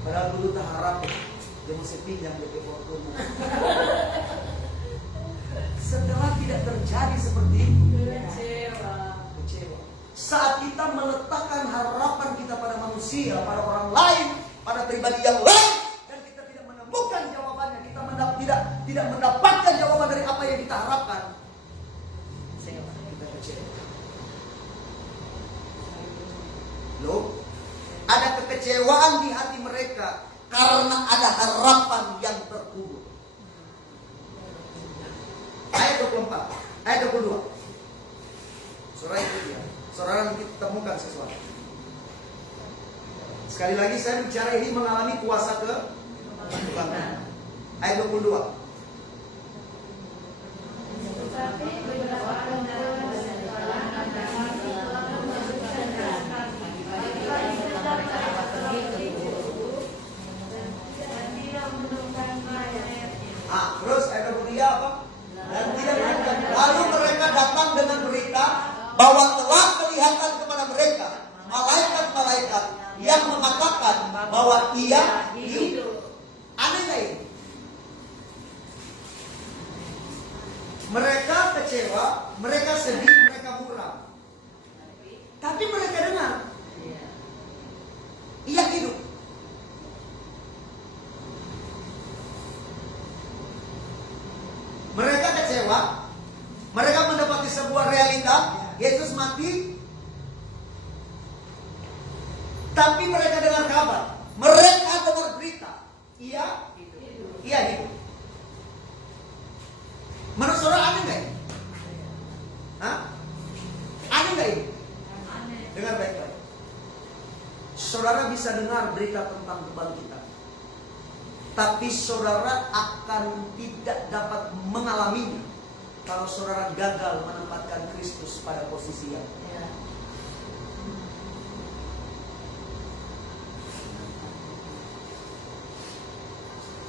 Padahal dulu kita harap dia mesti pinjam DP Fortuna. Setelah tidak terjadi seperti itu, kecewa. Saat kita meletakkan harapan kita pada manusia, pada orang lain, pada pribadi yang lain, dan kita tidak menemukan jawabannya, kita tidak mendapatkan jawaban dari apa yang kita harapkan, kita kecewa. Loh, ada kekecewaan di hati mereka karena ada harapan yang terkubur. Ayat 24, ayat 22. Saudara itu dia. Saudara nanti temukan sesuatu. Sekali lagi saya bicara ini mengalami kuasa kebangkitan. Ayat 22. Terus ayat 23 apa? Dan tidak menemukan. Lalu mereka datang dengan berita bahwa telah kelihatan kepada mereka malaikat-malaikat yang mengatakan bahwa ia hidup. Aneh nggak ini? Mereka kecewa, mereka sedih, mereka muram. Tapi mereka dengar ia hidup. Mereka kecewa, mereka mendapati sebuah realita, Yesus mati. Tapi mereka dengar kabar, mereka dengar berita, ia hidup. Menurut saudara aneh nggak ini? Aneh nggak ini? Dengar baik-baik. Saudara bisa dengar berita tentang kebangkitan, tapi saudara akan tidak dapat mengalaminya kalau saudara gagal menempatkan Kristus pada posisi yang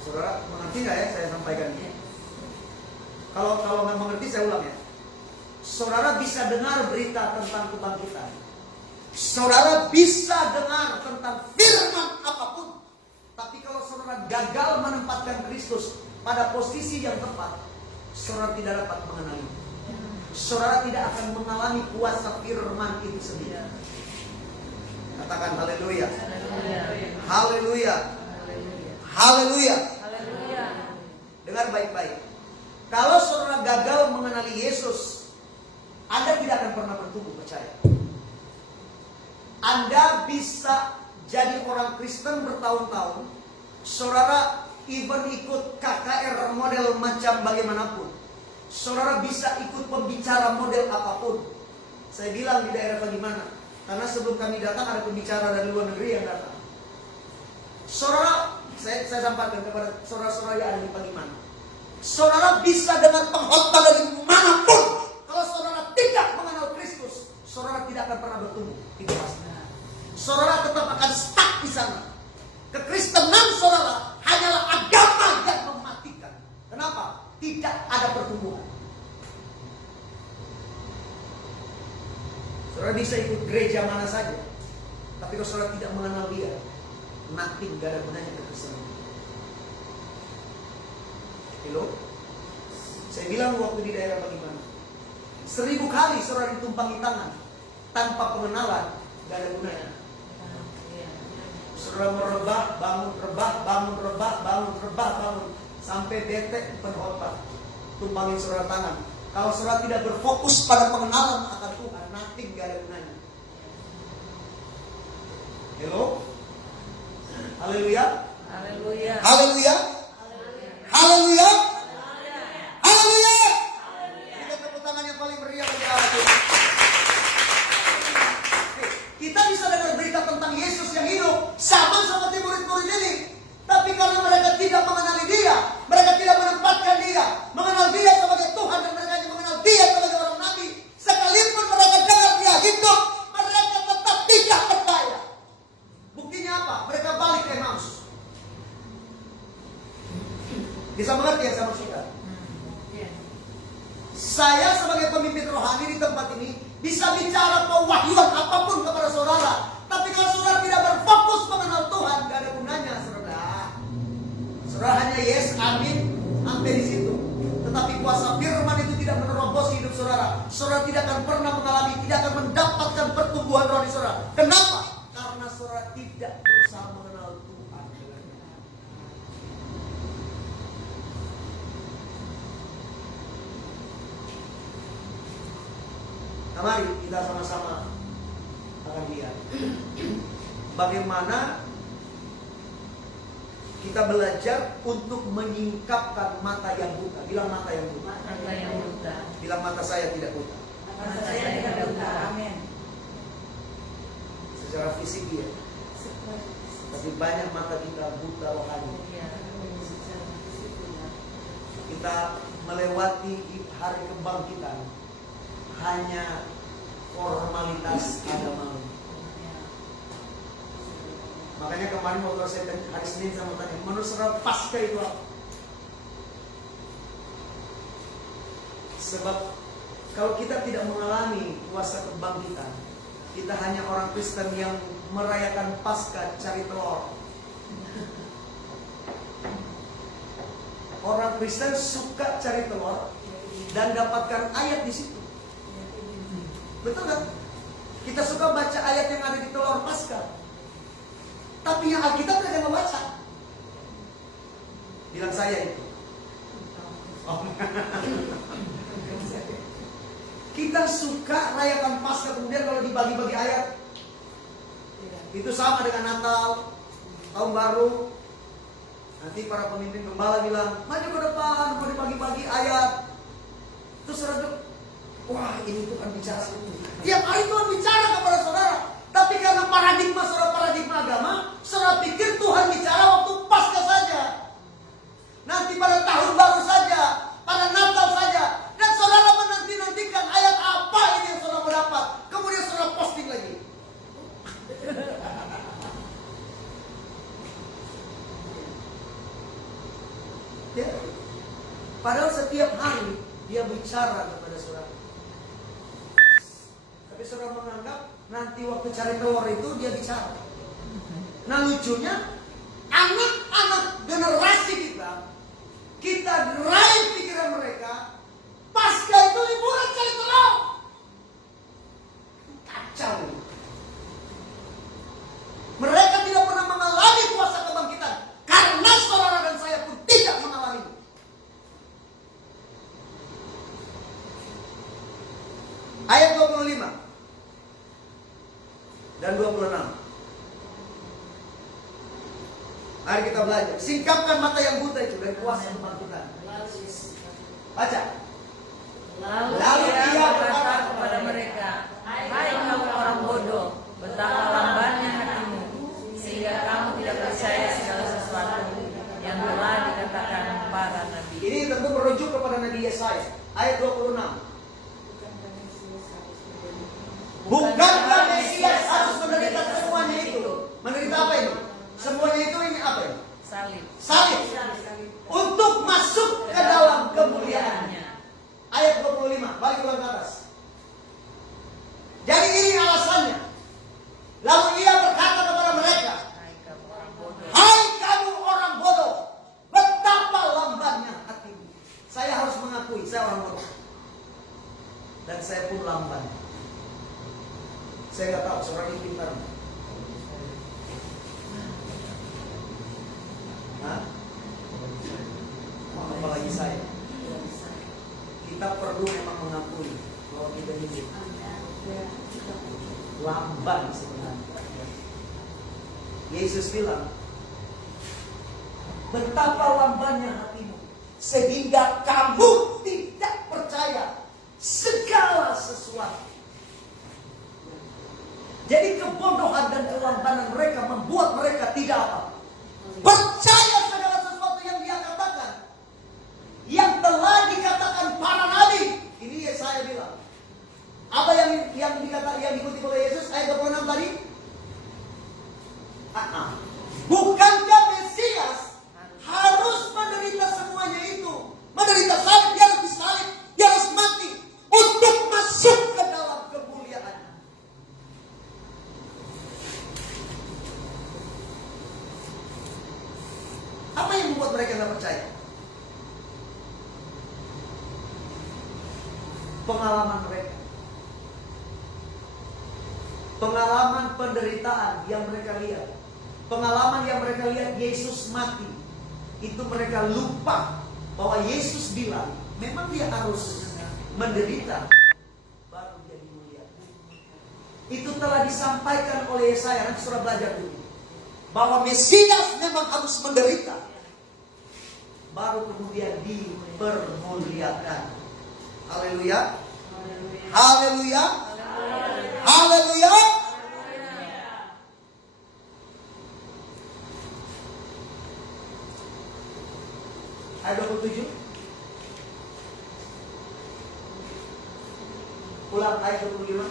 Saudara mengerti nggak ya saya sampaikan ini? Kalau nggak mengerti saya ulang ya. Saudara bisa dengar berita tentang kebangkitan, saudara bisa dengar tentang firman apapun, tapi kalau saudara gagal menempatkan Kristus pada posisi yang tepat, saudara tidak dapat mengenali. Saudara tidak akan mengalami kuasa firman itu sendiri. Katakan haleluya. Haleluya. Haleluya. Dengar baik-baik. Kalau saudara gagal mengenali Yesus, Anda tidak akan pernah bertumbuh percaya. Anda bisa jadi orang Kristen bertahun-tahun, saudara even ikut KKR model macam bagaimanapun, saudara bisa ikut pembicara model apapun. Saya bilang di daerah bagaimana, karena sebelum kami datang ada pembicara dari luar negeri yang datang. Saudara, saya sampaikan kepada saudara-saudara yang ada di bagaimana, saudara bisa dengan pengkhotbah dari manapun, kalau saudara tidak mengenal Kristus, saudara tidak akan pernah bertumbuh. Itu pasti. Saudara tetap akan stuck di sana. Kekristenan saudara hanyalah agama yang mematikan. Kenapa? Tidak ada pertumbuhan. Saudara bisa ikut gereja mana saja, tapi kalau saudara tidak mengenal Dia, nothing, gak ada gunanya kekristenan. Hello? Saya bilang waktu di daerah bagaimana, 1000 kali saudara ditumpangi tangan tanpa pengenalan, gak ada gunanya. Saudara merebah, bangun, rebah, bangun, rebah, bangun, rebah, bangun, sampai detek berkhotbah, tumpangin saudara tangan. Kalau saudara tidak berfokus pada pengenalan akan Tuhan, nothing, gak ada gunanya. Hello? Haleluya. Haleluya. Haleluya. Haleluya. Haleluya. Kita tepuk tangan yang paling meriah bagi Allah kita. Kita bisa dengar berita tentang Yesus yang hidup sama seperti murid-murid ini, tapi karena mereka tidak mengenali Dia, mereka tidak menempatkan Dia, mengenal Dia sebagai Tuhan, dan mereka hanya mengenal Dia sebagai orang nabi, sekalipun mereka dengar Dia hidup, mereka tetap tidak percaya. Buktinya apa? Mereka balik ke Emmaus. Bisa mengerti yang saya maksudkan? Saya sebagai pemimpin rohani di tempat ini bisa bicara pewahyuan apapun kepada saudara, tapi kalau saudara tidak berfokus mengenal Tuhan, gak ada gunanya, saudara. Saudara hanya yes, amin, sampai di situ. Tetapi kuasa firman itu tidak menerobos hidup saudara. Saudara tidak akan pernah mengalami, tidak akan mendapatkan pertumbuhan rohani saudara. Kenapa? Karena saudara tidak berusaha mengenal Tuhan. Nah, mari kita sama-sama akan lihat bagaimana kita belajar untuk menyingkapkan mata yang buta. Bilang mata yang buta. Mata yang buta. Bilang mata saya tidak buta. Mata saya tidak buta. Amin. Secara fisik dia, tapi banyak mata kita buta rohani. Kita melewati hari kebangkitan hanya formalitas agama. Makanya kemarin waktu saya hari Senin sama tanya, menurut saudara Paskah itu apa? Sebab kalau kita tidak mengalami kuasa kebangkitan, kita hanya orang Kristen yang merayakan Paskah cari telur. Orang Kristen suka cari telur dan dapatkan ayat di situ. Betul kan? Kita suka baca ayat yang ada di telur Paskah, tapi yang Alkitab tidak membaca. Bilang saya itu. Oh. Kita suka rayakan Paskah, kemudian kalau dibagi-bagi ayat, itu sama dengan Natal, Tahun Baru. Nanti para pemimpin gembala bilang, maju ke depan, mau dibagi-bagi ayat. Terus saudara, wah ini Tuhan bicara. Tiap hari Tuhan bicara kepada saudara. Tapi karena paradigma saudara, paradigma agama, saudara pikir Tuhan bicara waktu Paskah saja. Nanti pada Tahun Baru saja, pada Natal saja. Dan saudara menanti-nantikan ayat apa ini yang saudara mendapat. Kemudian saudara posting lagi. Ya. Padahal setiap hari dia bicara kepada saudara. Tapi saudara menganggap nanti waktu cari telur itu dia bicara. Nah lucunya, anak-anak generasi kita raih pikiran mereka, pasca itu liburan kali telur. Kacau. Mereka tidak pernah mengalami kuasa kebangkitan, karena saudara dan saya pun tidak mengalami. Ayat 25 dan 26. Mari kita belajar. Singkapkan mata yang buta itu dari kuasa kebangkitan. Baca. Lalu ia berkata kepada mereka, hai kamu orang bodoh, betapa lambannya hatimu, sehingga kamu tidak percaya segala sesuatu yang telah dikatakan para nabi. Ini tentu merujuk kepada Nabi Yesaya. Ayat 26. Bukankah Mesias harus menderita semuanya itu? Menderita apa ini? Semuanya itu ini apa ini? Salib. Salib. Untuk masuk ke dalam kemuliaannya. Ayat 25. Balik ulang ke atas. Jadi ini alasannya. Lalu ia berkata kepada mereka, hai kamu orang bodoh, betapa lambannya hatimu. Saya harus mengakui, saya orang bodoh. Dan saya pun lamban. Saya nggak tahu seorang ini pintar. Hah? Apalagi saya. Kita perlu memang mengakui bahwa kita ini lamban sebenarnya. Yesus bilang, betapa lambannya hatimu, sehingga kamu tidak percaya segala sesuatu. Jadi kebodohan dan kelambanan mereka membuat mereka tidak apa? Percaya segala sesuatu yang dia katakan, yang telah dikatakan para nabi. Ini Yesaya bilang. Apa yang dikutip oleh Yesus ayat 26 tadi? Bukankah Mesias harus menderita semuanya itu? Menderita salib, dia harus disalib, dia harus mati untuk masuk ke dalam kemuliaan. Apa yang membuat mereka tidak percaya? Pengalaman mereka. Pengalaman penderitaan yang mereka lihat. Pengalaman yang mereka lihat Yesus mati. Itu mereka lupa bahwa Yesus bilang memang dia harus menderita baru dia dimuliakan. Itu telah disampaikan oleh Yesaya. Nanti sudah belajar dulu. Bahwa Mesias memang harus menderita baru kemudian dipermuliakan. Haleluya. Haleluya. Haleluya. Ayat 27. Ulang ayat 25.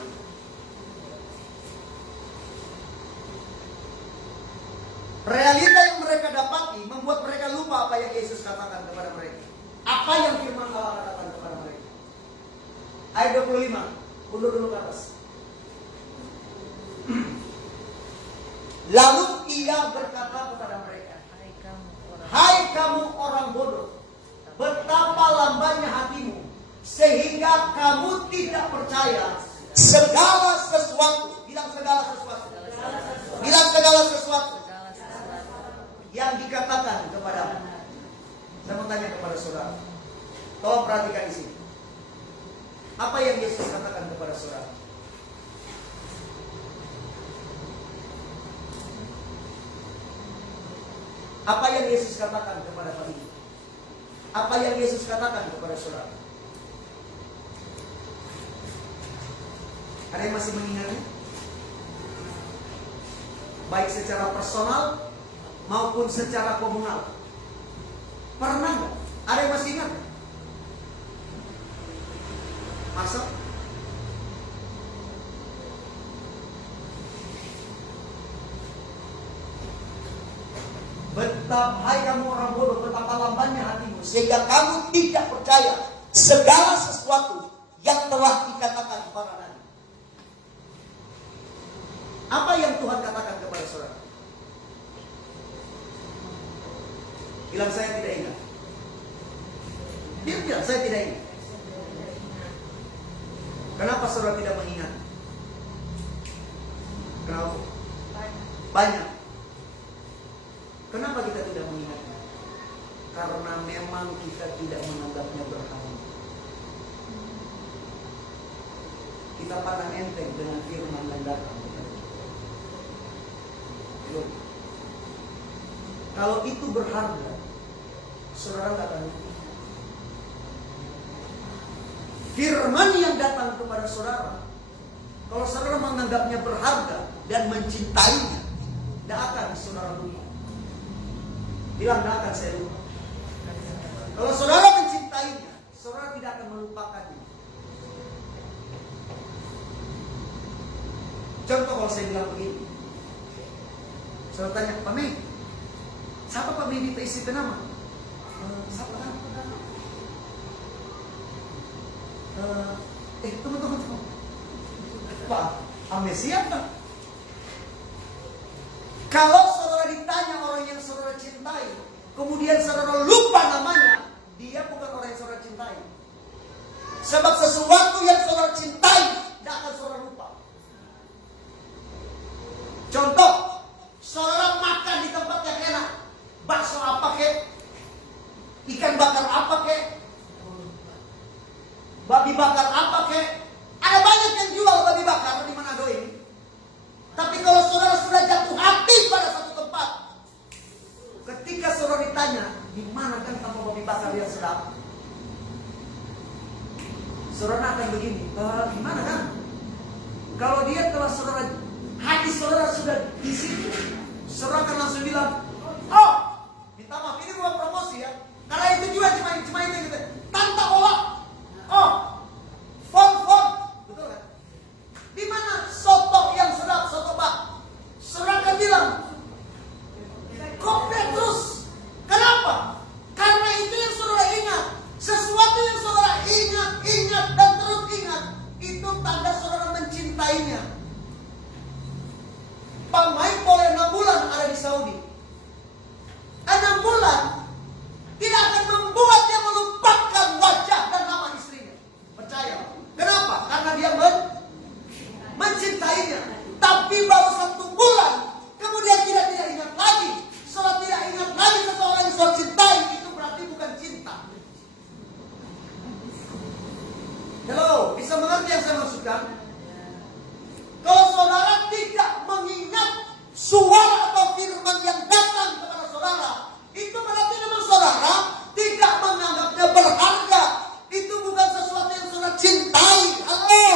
Realita yang mereka dapati membuat mereka lupa apa yang Yesus katakan kepada mereka. Apa yang firman Allah katakan kepada mereka. Ayat 25. Undur dulu ke atas. Lalu ia berkata kepada mereka, hai kamu orang bodoh, betapa lambannya hatimu, sehingga kamu tidak percaya segala sesuatu. Bilang segala sesuatu. Bilang segala sesuatu yang dikatakan kepadamu. Saya mau tanya kepada saudara. Tolong perhatikan di sini. Apa yang Yesus katakan kepada saudara? Apa yang Yesus katakan kepada Pak Ibu? Apa yang Yesus katakan kepada saudara? Ada yang masih mengingatnya? Baik secara personal maupun secara komunal. Pernah nggak? Ada yang masih ingat? Masa? Hai kamu orang bodoh, betapa lambannya hatimu, sehingga kamu tidak percaya segala sesuatu yang telah dikatakan para nabi. Apa yang Tuhan katakan kepada saudara? Bilang saya tidak ingat. Dia bilang, saya tidak ingat. Kenapa saudara tidak mengingat? Kenapa? Banyak. Kenapa kita tidak mengingatnya? Karena memang kita tidak menganggapnya berharga. Kita pandang enteng dengan firman yang datang. Loh. Kalau itu berharga, saudara nggak akan ngerti. Firman yang datang kepada saudara, kalau saudara menganggapnya berharga dan mencintainya, tidak akan saudara lupa. Bilang tidak akan saya lupa. Kalau saudara mencintainya, saudara tidak akan melupakannya. Contoh kalau saya bilang begini, saudara tanya, Pak Mei, siapa Pak Mei minta isi nama? Siapa kan? Tunggu. Pak, amnesia Pak? Kalau saudara ditanya orang yang saudara cintai, kemudian saudara lupa namanya, dia bukan orang yang saudara cintai. Sebab sesuatu yang saudara cintai, tidak akan saudara lupa. Contoh, saudara makan di tempat yang enak, bakso apa kek, ikan bakar apa kek, babi bakar apa kek. Ada banyak yang jual babi bakar di Manado ini. Tapi kalau saudara sudah jatuh hati pada satu tempat, ketika saudara ditanya, di mana kan kamu babi bakar yang sedap? Saudara akan begini, di mana kan? Kalau dia telah saudara, hati saudara sudah di situ, saudara akan langsung bilang, oh, minta maaf, ini bukan promosi ya. Karena itu juga cuma itu gitu. Tante olah, oh, fon, betul kan? Di mana soto yang sedap, soto bak? Saudara akan bilang, kok Petrus? Kenapa? Karena itu yang saudara ingat. Sesuatu yang saudara ingat dan terus ingat, itu tanda saudara mencintainya. Pak Mike boleh 6 bulan ada di Saudi. 6 bulan tidak akan membuat dia melupakan wajah dan nama istrinya. Percaya. Kenapa? Karena dia mencintainya. Tapi baru 1 bulan kemudian tidak ingat lagi. Saudara tidak ingat lagi seseorang yang saudara cintai, itu berarti bukan cinta. Hello, bisa mengerti yang saya maksudkan? Kalau saudara tidak mengingat suara atau firman yang datang kepada saudara, itu berarti memang saudara tidak menganggapnya berharga. Itu bukan sesuatu yang saudara cintai. Halo.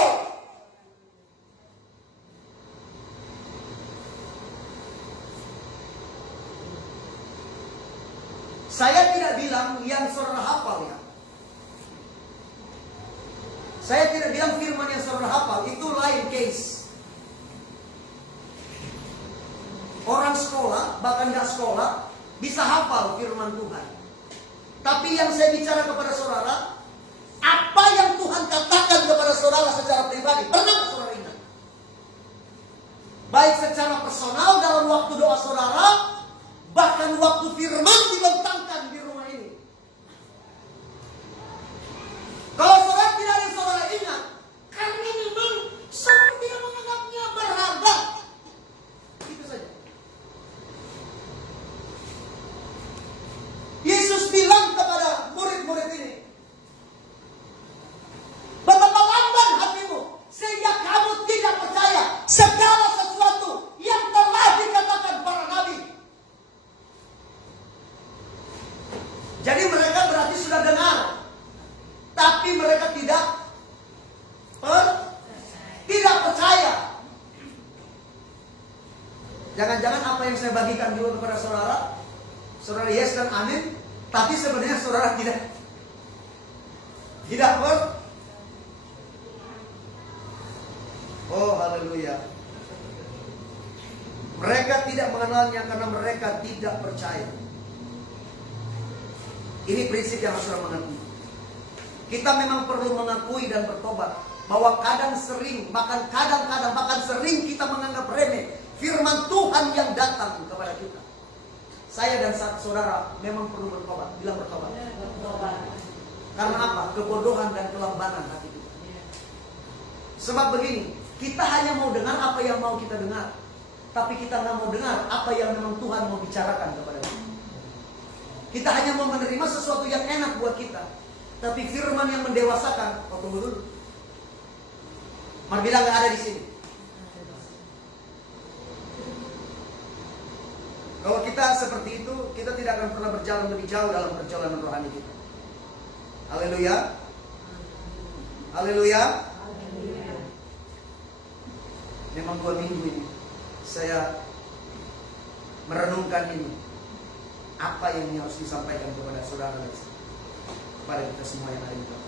Saya tidak bilang yang saudara hafal ya. Saya tidak bilang firman yang saudara hafal, itu lain case. Orang sekolah, bahkan gak sekolah, bisa hafal firman Tuhan. Tapi yang saya bicara kepada saudara, apa yang Tuhan katakan kepada saudara secara pribadi, pernah saudara ingat? Baik secara personal dalam waktu doa saudara, bahkan waktu firman dibentangkan di rumah ini. Kalau saudara tidak ada yang saudara ingat, karena memang saudara tidak menganggapnya berharga. Itu saja. Yesus bilang kepada murid-murid ini, betapa lamban hatimu sehingga kamu tidak percaya segala sesuatu yang telah dikatakan para nabi. Jadi mereka berarti sudah dengar, tapi mereka tidak percaya. Jangan-jangan apa yang saya bagikan dulu kepada saudara, saudara yes dan amin, tapi sebenarnya saudara tidak Oh haleluya. Mereka tidak mengenalnya karena mereka tidak percaya. Ini prinsip yang harus saudara mengerti. Kita memang perlu mengakui dan bertobat bahwa kadang-kadang bahkan sering kita menganggap remeh firman Tuhan yang datang kepada kita. Saya dan saudara memang perlu bertobat. Bilang bertobat. Karena apa? Kebodohan dan kelambanan hati kita. Sebab begini, kita hanya mau dengar apa yang mau kita dengar, tapi kita nggak mau dengar apa yang memang Tuhan mau bicarakan kepada kita. Kita hanya mau menerima sesuatu yang enak buat kita, tapi firman yang mendewasakan, oh tunggu dulu. Mar bilang nggak ada di sini. Kalau kita seperti itu, kita tidak akan pernah berjalan lebih jauh dalam perjalanan rohani kita. Haleluya. Haleluya. Memang 2 minggu ini saya merenungkan ini. Apa yang harus disampaikan kepada saudara dan kepada kita semua yang ada di dalam.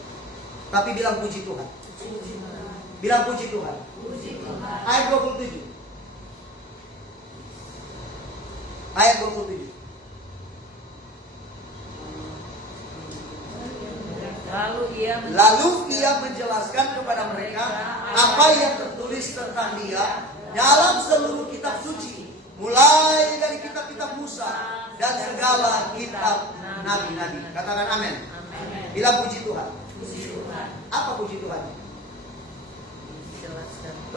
Tapi bilang puji Tuhan. Bilang puji Tuhan. Ayat 27. Ayat 27. Lalu ia menjelaskan kepada mereka apa yang tertulis tentang dia dalam seluruh kitab suci, mulai dari kitab-kitab Musa dan segala kitab nabi-nabi. Katakan amin. Bila puji Tuhan. Apa puji Tuhan?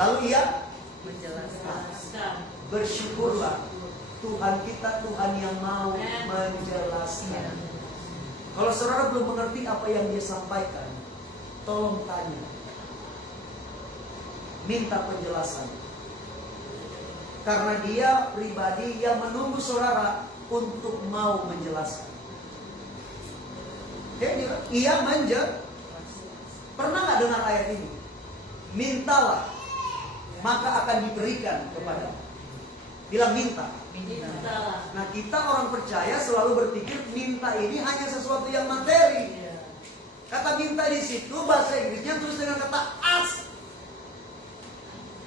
Lalu ia menjelaskan. Bersyukurlah Tuhan kita, Tuhan yang mau menjelaskan. Kalau saudara belum mengerti apa yang dia sampaikan, tolong tanya. Minta penjelasan. Karena dia pribadi yang menunggu saudara untuk mau menjelaskan. Ia Pernah nggak dengar ayat ini? Mintalah, maka akan diberikan kepada. Bilang minta. Nah, kita orang percaya selalu berpikir minta ini hanya sesuatu yang materi. Kata minta di situ bahasa Inggrisnya tulis dengan kata ask.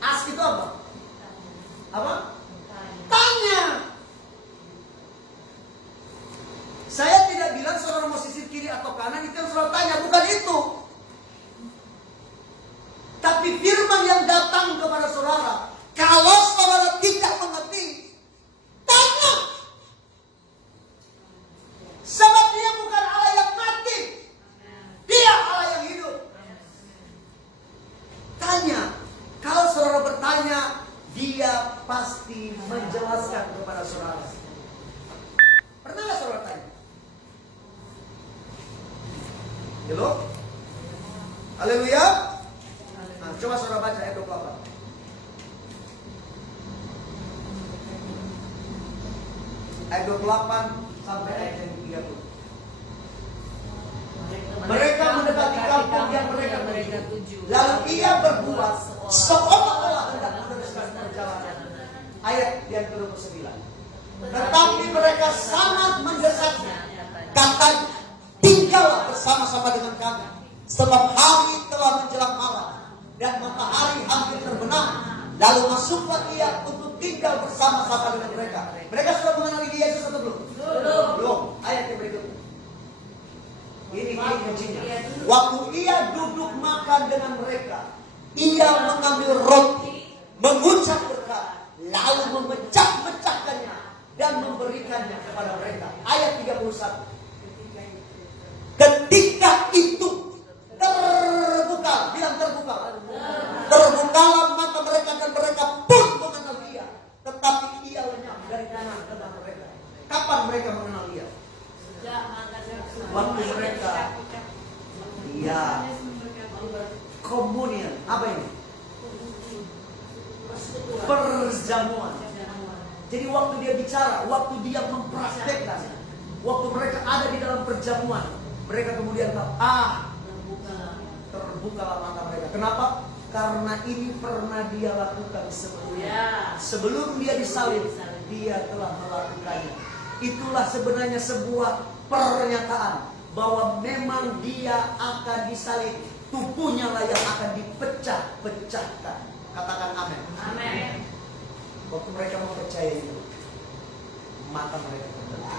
Ask itu apa? Apa? Tanya. Saya tidak bilang saudara mau sisir kiri atau kanan itu yang saudara tanya, bukan itu. Tapi firman yang datang kepada saudara, kalau saudara tidak mengerti, tanya. Sebab dia bukan Allah yang mati, dia Allah yang hidup. Tanya. Kalau saudara bertanya, dia pasti menjelaskan kepada saudara. Pernah nggak saudara tanya? Halo? Haleluya. Nah, coba saudara baca ayat 28. Ayat 28 sampai ayat 30. Mereka mendekati kampung yang mereka tuju. Lalu ia berbuat seolah-olah hendak meneruskan perjalanan. Ayat yang ke-29. Tetapi mereka sangat mendesaknya. Katanya, tinggallah bersama-sama dengan kami, sebab hari telah menjelang malam dan matahari hampir terbenam. Lalu masuklah ia untuk tinggal bersama-sama dengan mereka. Mereka sudah mengenali dia Yesus atau belum? Belum. Ayat yang berikutnya. Ini kuncinya. Waktu ia duduk makan dengan mereka, ia mengambil roti, mengucap berkat, lalu memecah-mecahkannya dan memberikannya kepada mereka. Ayat 31. Ketika itu terbuka, bilang terbuka. Terbukalah mata mereka dan mereka pun mengenal dia. Tetapi ia lenyap dari kanan tentang mereka. Kapan mereka mengenal dia? Waktu mereka komunion. Apa ini? Perjamuan. Jadi waktu dia bicara, waktu dia mempraktekkan, waktu mereka ada di dalam perjamuan, mereka kemudian tahu, terbukalah mata mereka. Kenapa? Karena ini pernah dia lakukan sebelumnya. Sebelum dia disalib, dia telah melakukannya. Itulah sebenarnya sebuah pernyataan bahwa memang dia akan disalib, tubuhnya lah yang akan dipecah-pecahkan. Katakan amin. Amin. Waktu mereka mau percaya itu, mata mereka terbuka.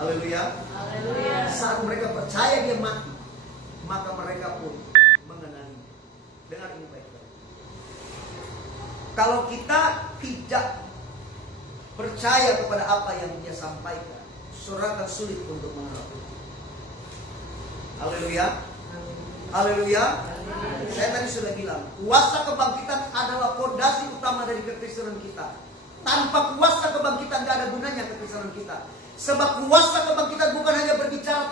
Haleluya. Haleluya. Saat mereka percaya dia mati, maka mereka pun mengenali. Dengar ini baik-baik. Kalau kita tidak percaya kepada apa yang dia sampaikan, saudara akan sulit untuk mengerti. Haleluya. Haleluya. Saya tadi sudah bilang, kuasa kebangkitan adalah fondasi utama dari kekristenan kita. Tanpa kuasa kebangkitan tidak ada gunanya kekristenan kita. Sebab kuasa kebangkitan bukan hanya berbicara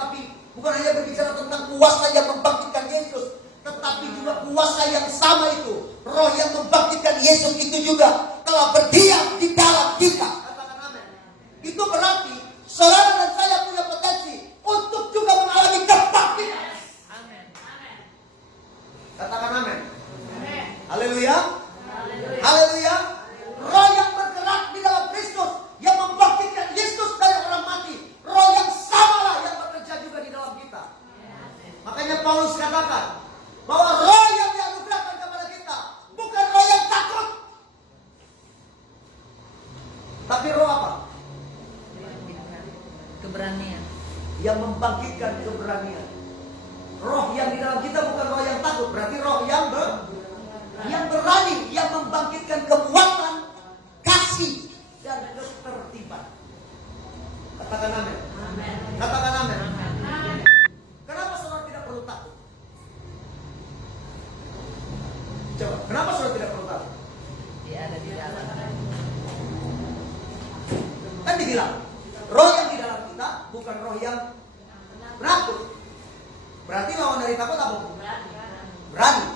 tentang kuasa yang membangkitkan Yesus, tetapi juga kuasa yang sama itu, roh yang membangkitkan Yesus itu juga telah berdiam di dalam kita. Katakan amin. Itu berarti saudara dan saya punya potensi untuk juga mengalami kebangkitan. Amin. Katakan amin. Haleluya. Haleluya. Roh yang bergerak di dalam Kristus, yang membangkitkan Yesus dari orang mati, roh yang samalah yang bekerja juga di dalam kita. Makanya Paulus katakan bahwa roh yang dianugerahkan kepada kita bukan roh yang takut, tapi roh apa? Keberanian. Yang membangkitkan keberanian. Roh yang di dalam kita bukan roh yang takut, berarti roh yang berani, yang membangkitkan kekuatan, kasih, dan ketertiban. Katakan amin. Katakan amin. Kenapa saudara tidak perlu takut? Coba, kenapa saudara tidak perlu takut? Dia ada di dalam. Kan dibilang, roh yang di dalam kita bukan roh yang penakut. Berarti lawan dari takut apa? Berani.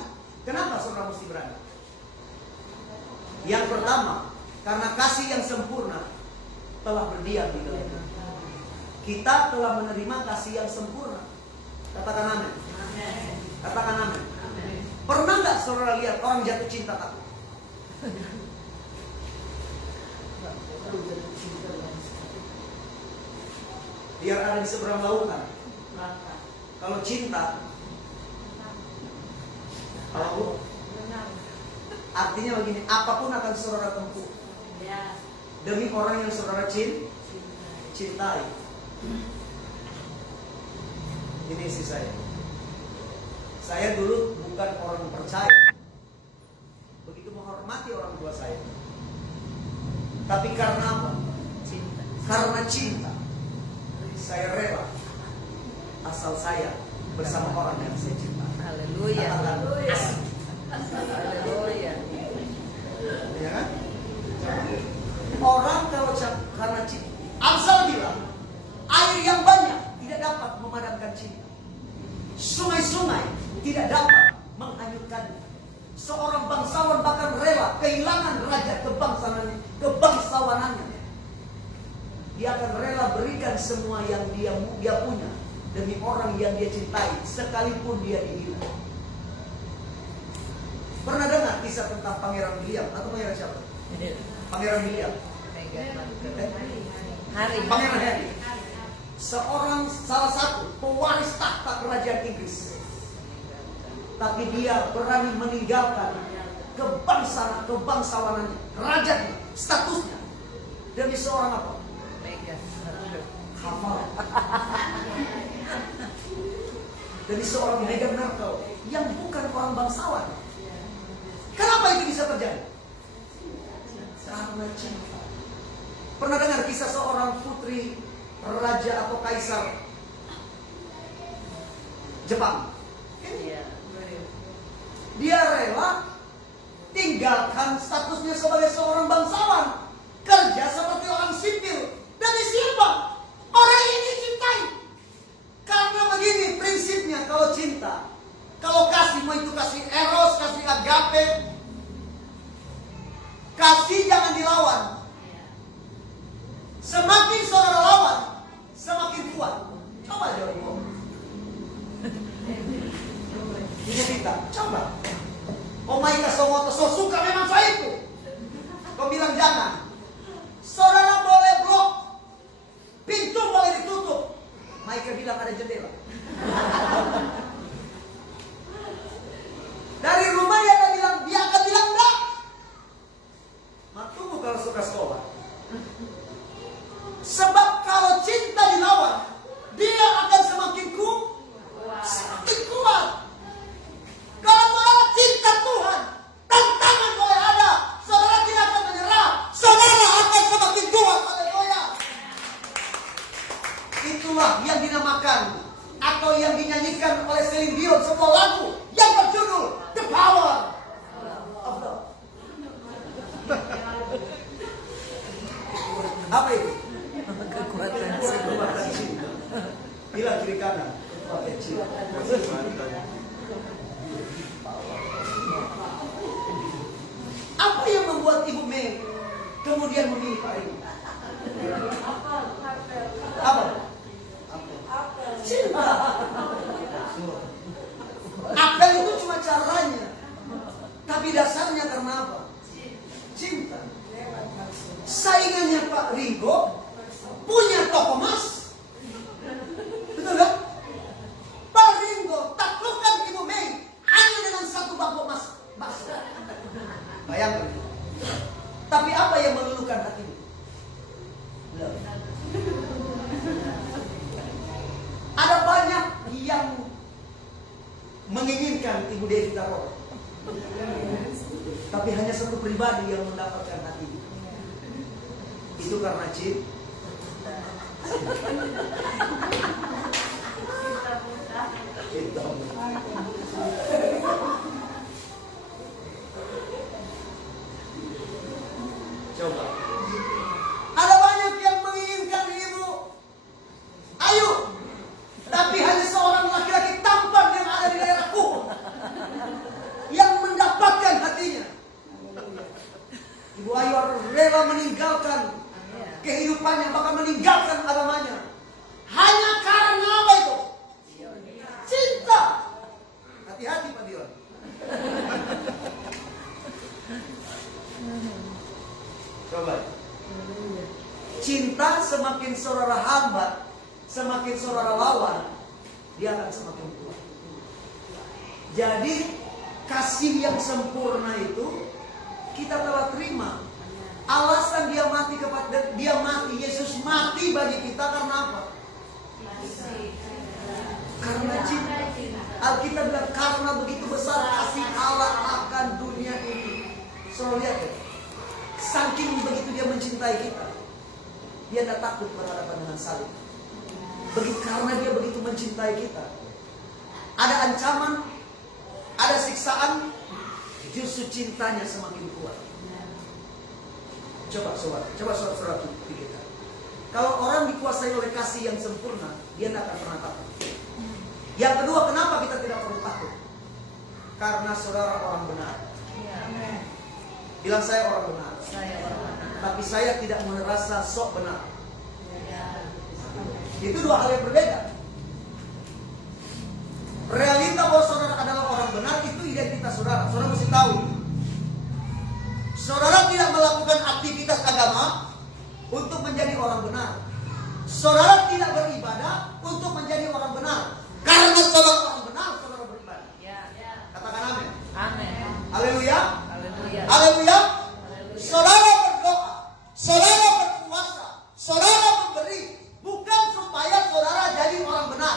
Kenapa saudara mesti berani? Yang pertama, karena kasih yang sempurna telah berdiam di dalam kita. Kita telah menerima kasih yang sempurna. Katakan amin. Katakan amin. Pernah nggak saudara lihat orang jatuh cinta takut? Biar ada di seberang lautan. Kalau cinta, kalau artinya begini, apapun akan saudara tempuh demi orang yang saudara cintai. Ini isi saya. Saya dulu bukan orang percaya, begitu menghormati orang tua saya. Tapi karena apa? Cinta. Karena cinta, saya rela asal saya bersama orang yang saya cinta. Haleluya. Haleluya. Haleluya. Ya kan? Orang kalau karena cinta, Amsal bilang, air yang banyak tidak dapat memadamkan cinta. Sungai-sungai tidak dapat menghanyutkannya. Seorang bangsawan bahkan rela kehilangan raja kebangsawanannya. Dia akan rela berikan semua yang dia punya demi orang yang dia cintai, sekalipun dia dihilang. Pernah dengar kisah tentang Pangeran William atau Pangeran siapa? Pangeran William. Pangeran Harry. Salah satu pewaris tahta kerajaan Inggris. Tapi dia berani meninggalkan kebangsawanannya, kerajaannya, statusnya demi seorang apa? Hafal. Demi seorang Meghan Markle yang bukan orang bangsawan. Kenapa itu bisa terjadi? Karena cinta. Pernah dengar kisah seorang putri raja atau kaisar Jepang? Dia rela tinggalkan statusnya sebagai seorang bangsawan, kerja seperti orang sipil. Demi siapa? Orang yang dicintai. Karena begini prinsipnya kalau cinta, kalau kasih, mau itu kasih eros, kasih agape, kasih jangan dilawan. Semakin saudara lawan, semakin kuat. Coba jawab. Ini kita, coba. Oh my God, so suka memang saya itu. Kau bilang jangan. Saudara boleh blok, pintu boleh ditutup. Maika bilang ada jendela. Dari rumah dia akan bilang enggak. Mak tunggu kalau suka sekolah. Sebab kalau cinta dilawan, dia akan semakin kuat. Kalau malah cinta Tuhan, tantangan boleh ada, saudara tidak akan menyerah. Saudara akan semakin kuat. Haleluya. itulah yang dinamakan atau yang dinyanyikan oleh Celine Dion, sebuah lagu yang berjudul The Power of Love. Apa itu? Kekuatan Kekuatan cinta. Bilang kiri kanan. Kekuatan cinta. Apa yang membuat Ibu Mary kemudian memilih Pak Rini? Apa? Cinta. Apel itu cuma caranya, tapi dasarnya karena apa? Cinta. Saingannya Pak Ringo punya toko emas, betul kan? Pak Ringo taklukkan Ibu Mei hanya dengan satu bangkok emas. Bayangkan. Tapi apa yang meluluhkan hatimu? Love. Ada banyak yang menginginkan Ibu Devi Karol, tapi hanya satu pribadi yang mendapatkan hatimu. Itu karena cinta. Coba. Ada banyak yang menginginkan Ibu. Ayo. Tapi hanya seorang laki-laki tampan yang ada di daerahku yang mendapatkan hatinya. Ibu Ayu rela meninggalkan kehidupannya, bahkan meninggalkan agamanya. Hanya karena apa itu? Cinta. Hati-hati Pak Dion. Coba. Cinta semakin saudara hambat, semakin saudara lawan, dia akan semakin kuat. Jadi kasih yang sempurna itu kita telah terima. Alasan dia mati kepada Yesus mati bagi kita karena apa? Karena cinta. Alkitab bilang karena begitu besar kasih Allah akan dunia ini. Saudara lihat ya, saking begitu dia mencintai kita, dia tidak takut berhadapan dengan salib. Karena dia begitu mencintai kita, ada ancaman, ada siksaan, justru cintanya semakin kuat. Coba saudara pikirkan. Kalau orang dikuasai oleh kasih yang sempurna, dia tidak akan pernah takut. Yang kedua, kenapa kita tidak perlu takut? Karena saudara orang benar. Bilang saya orang benar. Tapi saya tidak merasa sok benar. Itu dua hal yang berbeda. Realita bahwa saudara adalah orang benar itu identitas saudara. Saudara mesti tahu. Saudara tidak melakukan aktivitas agama untuk menjadi orang benar. Saudara tidak beribadah untuk menjadi orang benar. Karena saudara orang benar, saudara beribadah. Katakan amin. Amin. Haleluya. Haleluya. Haleluya. Saudara berdoa, saudara berpuasa, saudara memberi, bukan supaya saudara jadi orang benar.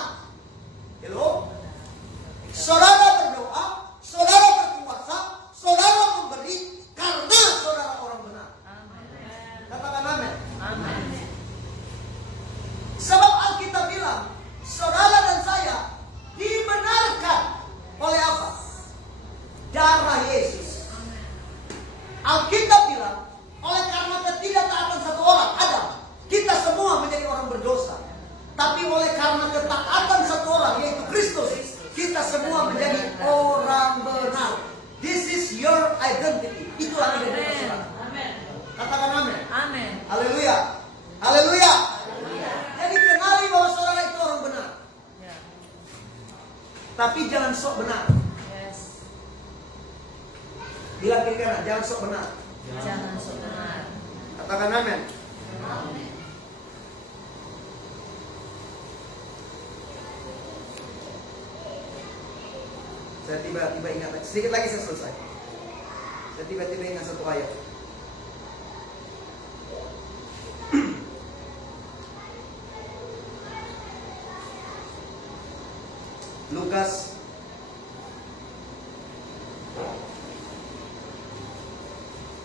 Hello? Saudara berdoa, saudara berpuasa, saudara memberi karena saudara orang benar. Katakan amin. Amin. Sebab Alkitab bilang, saudara dan saya dibenarkan oleh apa? Darah Yesus. Alkitab bilang, oleh karena ketidaktaatan satu orang, Adam, kita semua menjadi orang berdosa. Tapi oleh karena ketaatan satu orang, yaitu Kristus, kita semua menjadi orang benar. This is your identity. Itulah identitas saudara. Katakan amin. Amin. Haleluya. Haleluya. Jadi kenali bahwa saudara itu orang benar. Tapi jangan sok benar. Yes. Bilang kiri kanan, jangan sok benar. Jangan sok benar. Katakan amin. Saya tiba-tiba ingat, sedikit lagi saya selesai. Saya tiba-tiba ingat satu ayat. Lukas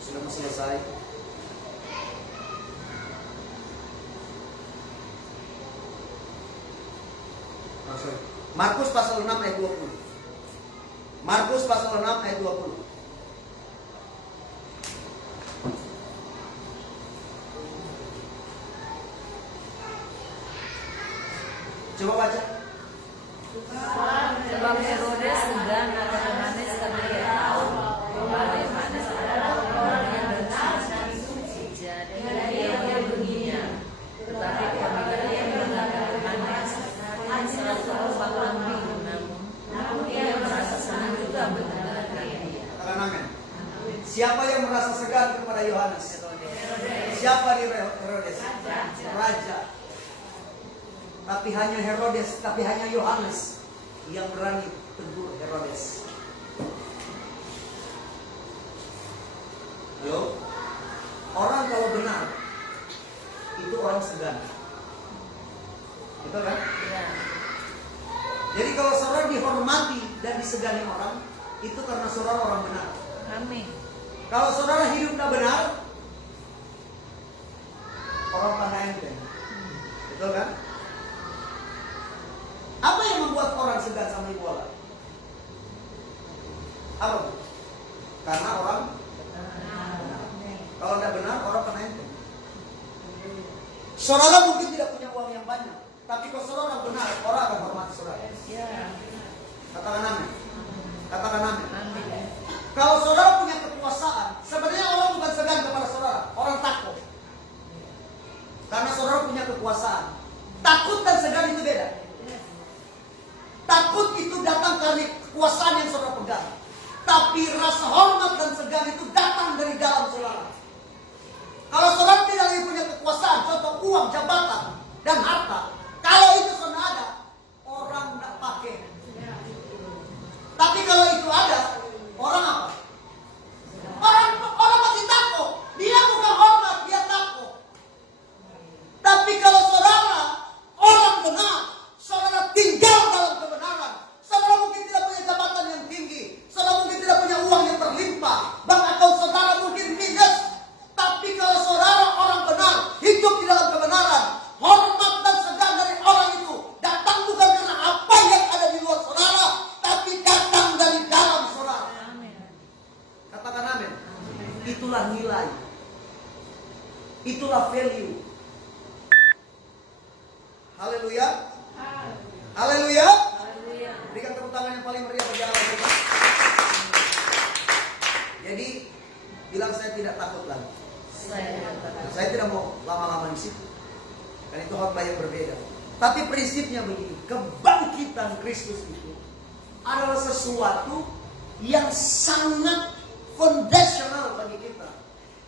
sudah mau selesai. Markus pasal 6 ayat 20. Markus pasal 6 ayat 20. Coba baca. Sebab Herodes segan akan Yohanes karena ia tahu bahwa Yohanes adalah orang yang bersuci. Jadi ia melindunginya. Tetapi apabila ia mendengarkan Yohanes, ia selalu bakal bingung. Namun ia merasa senang juga mendengarkan dia. Katakan amin. Siapa yang merasa segan kepada Yohanes? Siapa di Herodes? Raja. Tapi hanya Yohanes yang berani tegur Herodes. Halo? Orang kalau benar itu orang segan. Betul kan? Ya. Jadi kalau saudara dihormati dan disegani orang, itu karena saudara orang benar. Amin. Kalau saudara hidup tidak benar, orang pandai enteng. Betul kan? Apa yang membuat orang segan sama ibu Allah? Apa? Karena orang kalau tidak benar, orang pandai enteng. Saudara mungkin tidak punya uang yang banyak, tapi kalau saudara benar, orang akan hormati saudara. Ya. Katakan amin. Katakan amin. Amin. Kalau saudara punya kekuasaan, sebenarnya orang bukan segan kepada saudara, orang takut. Karena saudara punya kekuasaan. Takut dan segan itu beda. Takut itu datang dari kekuasaan yang saudara pegang. Tapi rasa hormat dan segan itu datang dari dalam saudara. Kalau saudara tidak lagi punya kekuasaan, contoh uang, jabatan, dan harta, kalau itu sudah ada, orang tidak pakai. Tapi kalau itu ada, orang apa? Orang masih takut. Dia bukan hormat, dia takut. Tapi kalau saudara orang benar, saudara tinggal dalam kebenaran. Saudara mungkin tidak punya jabatan yang tinggi, saudara mungkin tidak punya uang yang berlimpah, bahkan kalau saudara mungkin minus. Tapi kalau saudara orang benar, hidup di dalam kebenaran, hormat dan segan dari orang itu datang bukan karena apa yang ada di luar saudara, tapi datang dari dalam saudara. Katakan amin. Itulah nilai. Itulah value. Haleluya. Haleluya. Haleluya. Berikan tepuk tangan yang paling meriah bagi Allah. Jadi bilang saya tidak takut lagi. Saya tidak mau lama-lama di situ. Dan itu hal yang berbeda. Tapi prinsipnya begini, kebangkitan Kristus itu adalah sesuatu yang sangat foundational bagi kita.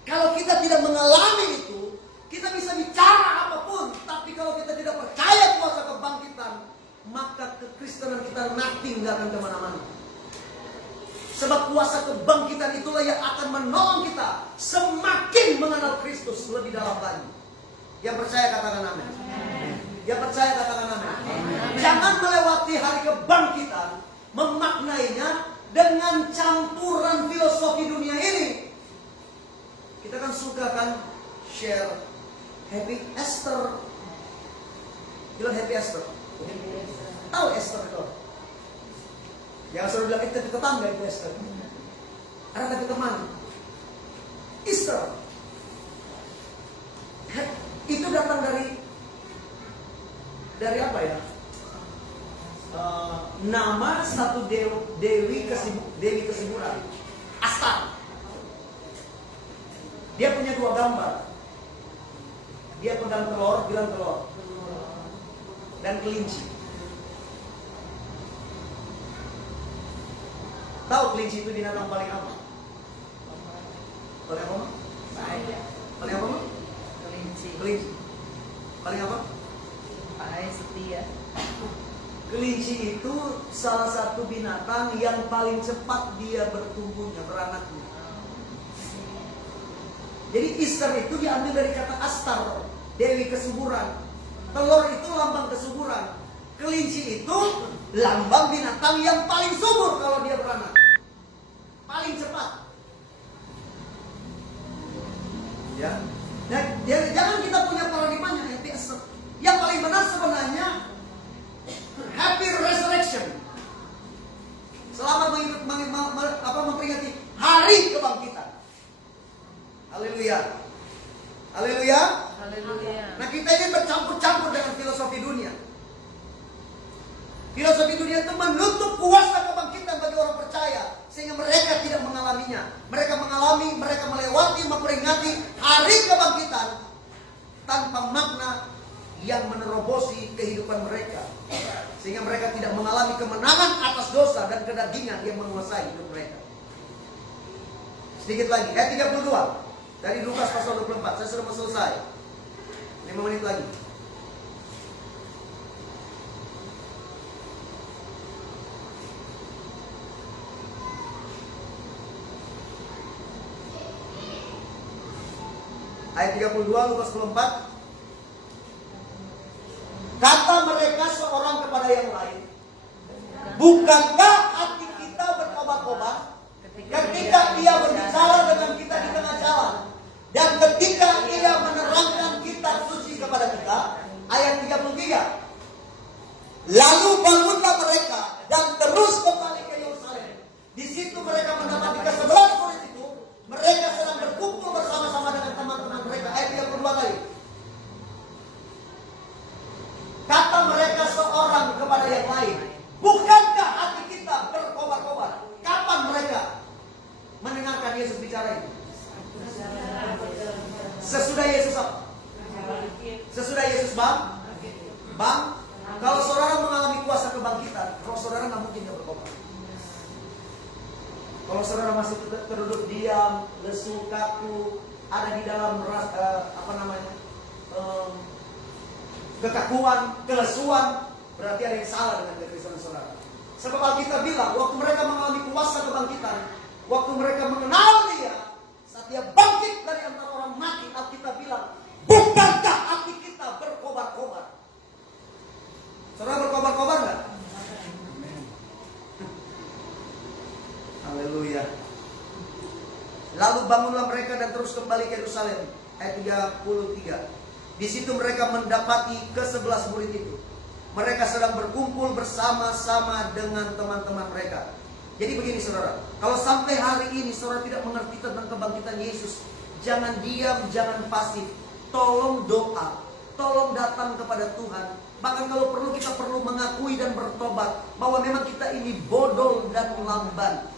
Kalau kita tidak mengalami itu, kita bisa bicara apapun, tapi kalau kita tidak percaya kuasa kebangkitan, maka kekristenan kita nothing, gak akan kemana-mana. Sebab kuasa kebangkitan itulah yang akan menolong kita semakin mengenal Kristus lebih dalam lagi. Yang percaya katakan amin. Yang percaya katakan amin. Jangan melewati hari kebangkitan, memaknainya dengan campuran filosofi dunia ini. Kita kan suka kan share Happy Easter. Bilang Happy Easter. Tahu Easter itu? Jangan selalu bilang itu tetangga itu Easter. Karena itu teman. Easter. Itu datang dari apa ya? Nama satu dewi kesuburan. Astar. Dia punya dua gambar. Dia pegang telur, bilang telur. Dan kelinci. Tahu kelinci itu binatang paling apa? Paling apa? Paling apa? Kelinci. Paling apa? Baik setia. Kelinci itu salah satu binatang yang paling cepat dia bertumbuhnya, beranaknya. Jadi Easter itu diambil dari kata Astar, dewi kesuburan. Telur itu lambang kesuburan. Kelinci itu lambang binatang yang paling subur kalau dia beranak. Paling cepat. Ya. Nah, jangan kita punya paradigmanya happy Easter. Yang paling benar sebenarnya happy Filosofi dunia itu menutup kuasa kebangkitan bagi orang percaya, sehingga mereka tidak mengalaminya. Mereka melewati, memperingati hari kebangkitan tanpa makna yang menerobosi kehidupan mereka, sehingga mereka tidak mengalami kemenangan atas dosa dan kedagingan yang menguasai hidup mereka. Sedikit lagi, ayat 32 dari Lukas pasal 24. Saya sudah mau selesai, 5 menit lagi. Ayat 32 Lukas 24. Kata mereka seorang kepada yang lain, bukankah hati kita berkobar-kobar ketika ia berbicara dengan kita di tengah jalan, dan ketika ia menerangkan kitab suci kepada kita? Ayat 33. Lalu bangunlah mereka dan terus kembali ke Yerusalem. Di situ mereka mendapati ke-11 murid itu, mereka sedang berkumpul bersama-sama dengan teman-teman mereka. Ayat 32 kali. Kata mereka seorang kepada yang lain, bukankah hati kita berkobar-kobar? Kapan mereka mendengarkan Yesus bicara ini? Sesudah Yesus apa? Sesudah Yesus bang. Kalau saudara mengalami kuasa kebangkitan, roh saudara nggak mungkin nggak berkobar. Kalau saudara masih terduduk diam, lesu, kaku, ada di dalam kekakuan, kelesuan, berarti ada yang salah dengan kekristenan saudara. Sebab Alkitab bilang, waktu mereka mengalami kuasa kebangkitan, waktu mereka mengenal Dia, saat Dia bangkit dari antara orang mati, Alkitab bilang, bukankah hati kita berkobar-kobar? Saudara berkobar-kobar nggak? Haleluya. Lalu bangunlah mereka dan terus kembali ke Yerusalem. Ayat 33. Di situ mereka mendapati ke-11 murid itu. Mereka sedang berkumpul bersama-sama dengan teman-teman mereka. Jadi begini saudara, kalau sampai hari ini saudara tidak mengerti tentang kebangkitan Yesus, jangan diam, jangan pasif. Tolong doa, tolong datang kepada Tuhan. Bahkan kalau perlu, kita perlu mengakui dan bertobat bahwa memang kita ini bodoh dan lamban.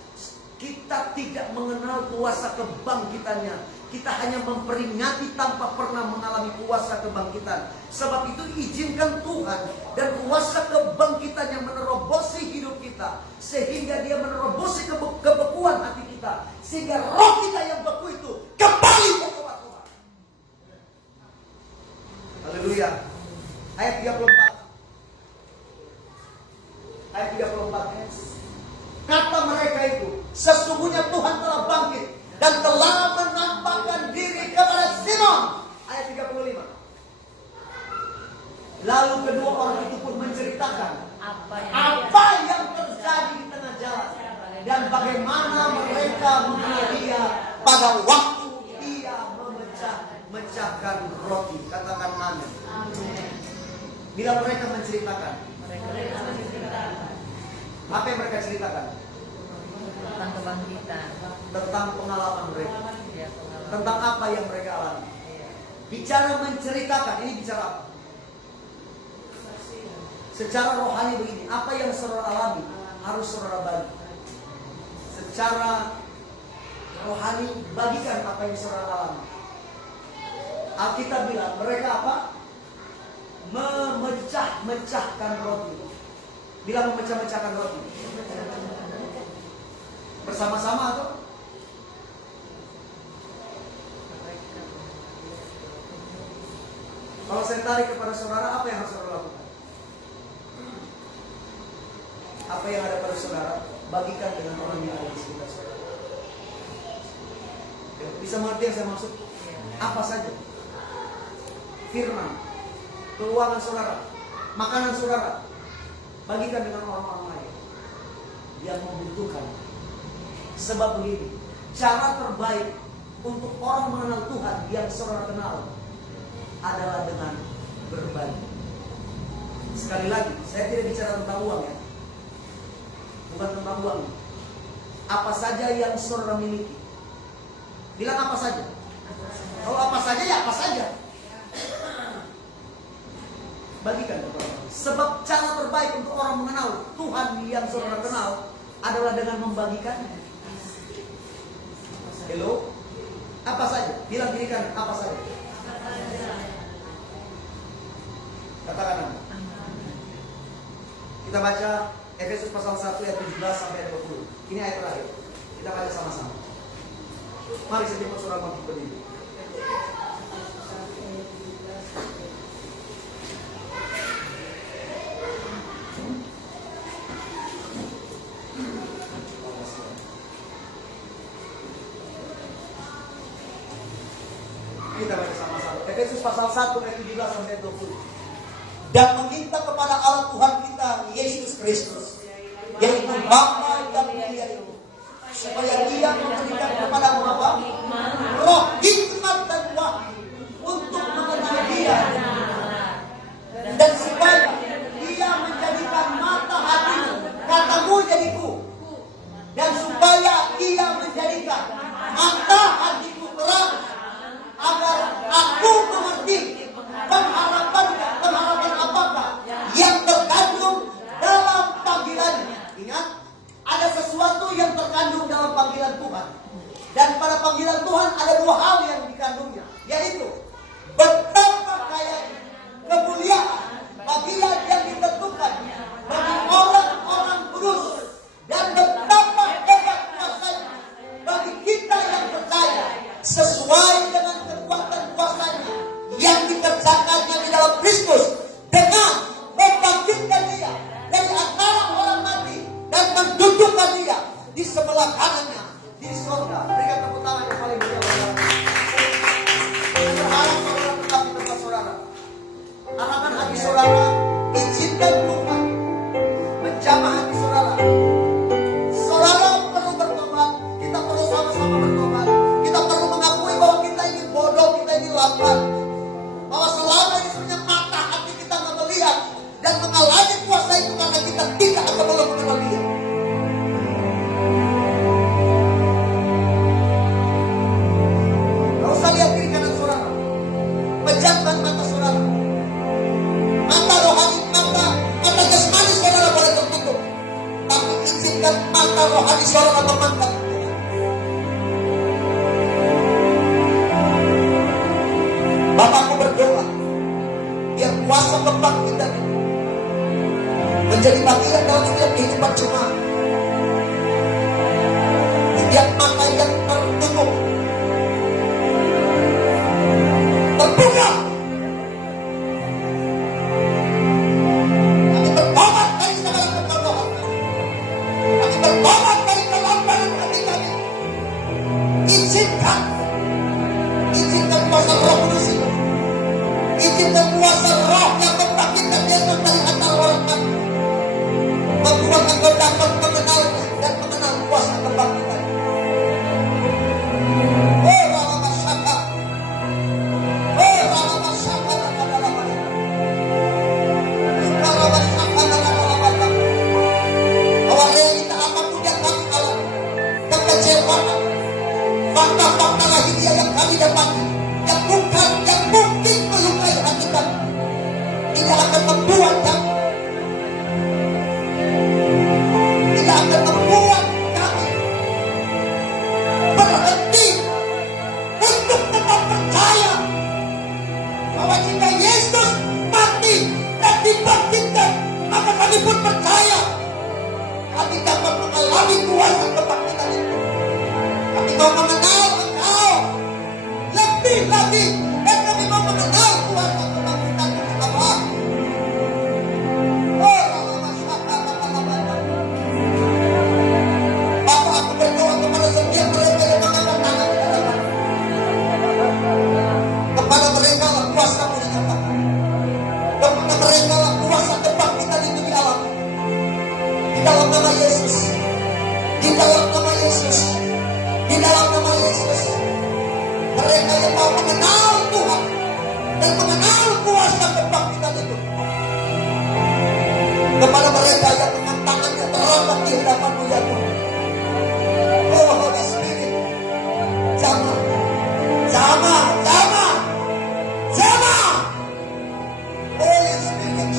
Kita tidak mengenal kuasa kebangkitannya. Kita hanya memperingati tanpa pernah mengalami kuasa kebangkitan. Sebab itu izinkan Tuhan dan kuasa kebangkitan yang menerobosi hidup kita, sehingga Dia menerobosi kebekuan hati kita, sehingga roh kita yang beku itu kembali berkobar-kobar. Haleluya. Ayat 34. Ayat 34. Kata mereka itu, sesungguhnya Tuhan telah bangkit dan telah menampakkan diri kepada Simon. Ayat 35. Lalu kedua orang itu pun menceritakan apa yang terjadi di tengah jalan dan bagaimana mereka mengenal Dia pada waktu Dia memecahkan roti. Katakan amin. Bila mereka menceritakan, apa yang mereka ceritakan? Tentang kebangkitan, tentang pengalaman mereka, ya, pengalaman. tentang apa yang mereka alami. Iya. Bicara menceritakan, ini bicara apa? Secara rohani begini, apa yang saudara alami harus saudara bagi. Secara rohani bagikan apa yang saudara alami. Alkitab bilang mereka apa? Memecah-mecahkan roti. Bilang memecah-mecahkan roti. Bersama-sama atau? Kalau saya tarik kepada saudara, apa yang harus saudara lakukan? Apa yang ada pada saudara, bagikan dengan orang yang ada di sekitar saudara. Bisa mengerti yang saya maksud? Apa saja? Firman, keuangan saudara, makanan saudara, bagikan dengan orang-orang lain yang membutuhkan. Sebab begini, cara terbaik untuk orang mengenal Tuhan yang saudara kenal adalah dengan berbagi. Sekali lagi, saya tidak bicara tentang uang ya. Bukan tentang uang. Apa saja yang saudara miliki. Bilang apa saja. Kalau apa saja ya apa saja. Bagikan kepada orang. Sebab cara terbaik untuk orang mengenal Tuhan yang saudara kenal adalah dengan membagikannya. Hello? Apa saja? Bilang diri kan apa saja? Katakan nama. Kita baca Efesus pasal 1 ayat 17 sampai ayat 20. Ini ayat terakhir. Kita baca sama-sama. Mari saya jemput saudara bangkit berdiri. Kita baca sama-sama. Efesus pasal 1 ayat 17 sampai 20. Dan meminta kepada Allah Tuhan kita Yesus Kristus, yaitu Bapa yang mulia itu, supaya Dia memberikan kepada Bapa roh hikmat dan wahyu untuk mengenal Dia, dan supaya Dia menjadikan mata hatimu, katamu jadiku, dan supaya Dia menjadikan mata hatiku terang, agar aku mengerti pengharapan apakah yang terkandung dalam panggilannya. Ingat, ada sesuatu yang terkandung dalam panggilan Tuhan. Dan pada panggilan Tuhan ada dua hal yang dikandungnya, yaitu betapa kaya kemuliaan bagian yang ditentukan bagi orang-orang kudus, dan betapa hebat kuasanya bagi kita yang percaya, sesuai dengan kekuatan kuasanya yang dikerjakannya di dalam Kristus, dengan membangkitkan Dia dari antara orang mati dan mendudukkan Dia di sebelah kanannya di surga. Berikan tepuk tangan yang paling meriah. Saya berharap saudara tetap di tempat saudara. Arahkan hati saudara, izinkan Tuhan menjamah hati saudara. Saudara perlu bertobat, kita perlu sama-sama bertobat. Kita perlu mengakui bahwa kita ini bodoh, kita ini lambat. Bahwa selama ini sebenarnya mata hati kita nggak melihat dan mengalami kuasa itu karena kita tidak akan boleh mengenal Dia. Gak usah lihat kiri kanan saudara, pejamkan mata saudara. Mata rohani, mata jasmani saudara boleh tertutup, tapi izinkan mata rohani saudara memandang. Bapakku berdoa, biar kuasa kebangkitan menjadi bagian dalam setiap kehidupan jemaat. Setiap mata yang tertutup terbuka. Kami bertobat dari segala kebodohan. Kami bertobat dari kelambanan hati kami. Izinkan kuasa Roh Kudus itu. Izinkan kuasa Roh yang membangkitkan Yesus dari antara orang mati, membuat engkau dapat mengenal dan mengenal kuasa kebangkitan. Oh Rama Masaka, oh Rama Masaka adalah mereka. Rama Masaka adalah mereka. Bahwa realita apapun yang kami alami, kekecewaan, fakta-fakta lahiriah yang kami dapati, yang mungkin melukai hati kami, tidak akan membuat kami, berhenti untuk tetap percaya bahwa jika Yesus mati dan dibangkitkan, maka kami pun percaya kami dapat mengalami kuasa kebangkitan itu. Kami mau mengenal Engkau lebih lagi, dan kami mau mengenal kuasa kebangkitan itu apa. Oh, Bapak, aku berdoa kepada setiap mereka yang mengangkat tangan di hadapan. Kepada mereka lah kuasa-Mu dinyatakan. Kepada mereka lah kuasa kebangkitan itu dialami. Di dalam nama Yesus. Di dalam nama Yesus. Di dalam nama Yesus. Mereka yang mau mengenal Tuhan dan mengenal kuasa kebangkitan itu. Kepada mereka yang dengan tangannya terangkat di hadapan-Mu ya Tuhan. Oh Holy Spirit, jamah, jamah, jamah, jamah. Holy Spirit,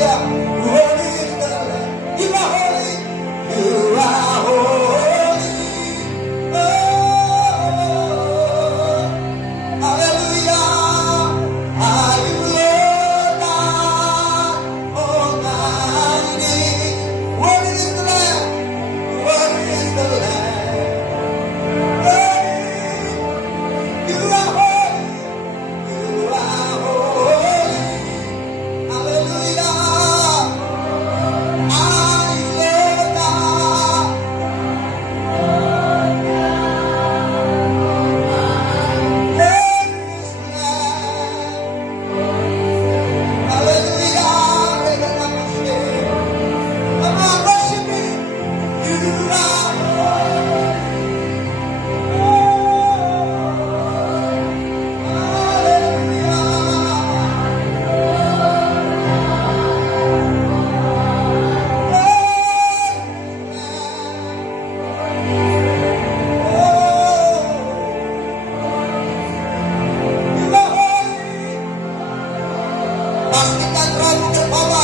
Hallelujah. Holy is the Lamb. You are holy. You are holy. Oh, hallelujah. Are you Lord God Almighty? Worthy is the Lamb. Worthy is the Lamb. Worthy. You are holy. You are holy. Hallelujah. Are you Lord God? Worthy is the Lamb. Hallelujah. Come on, worship Him. You are pastikan ragu terbawa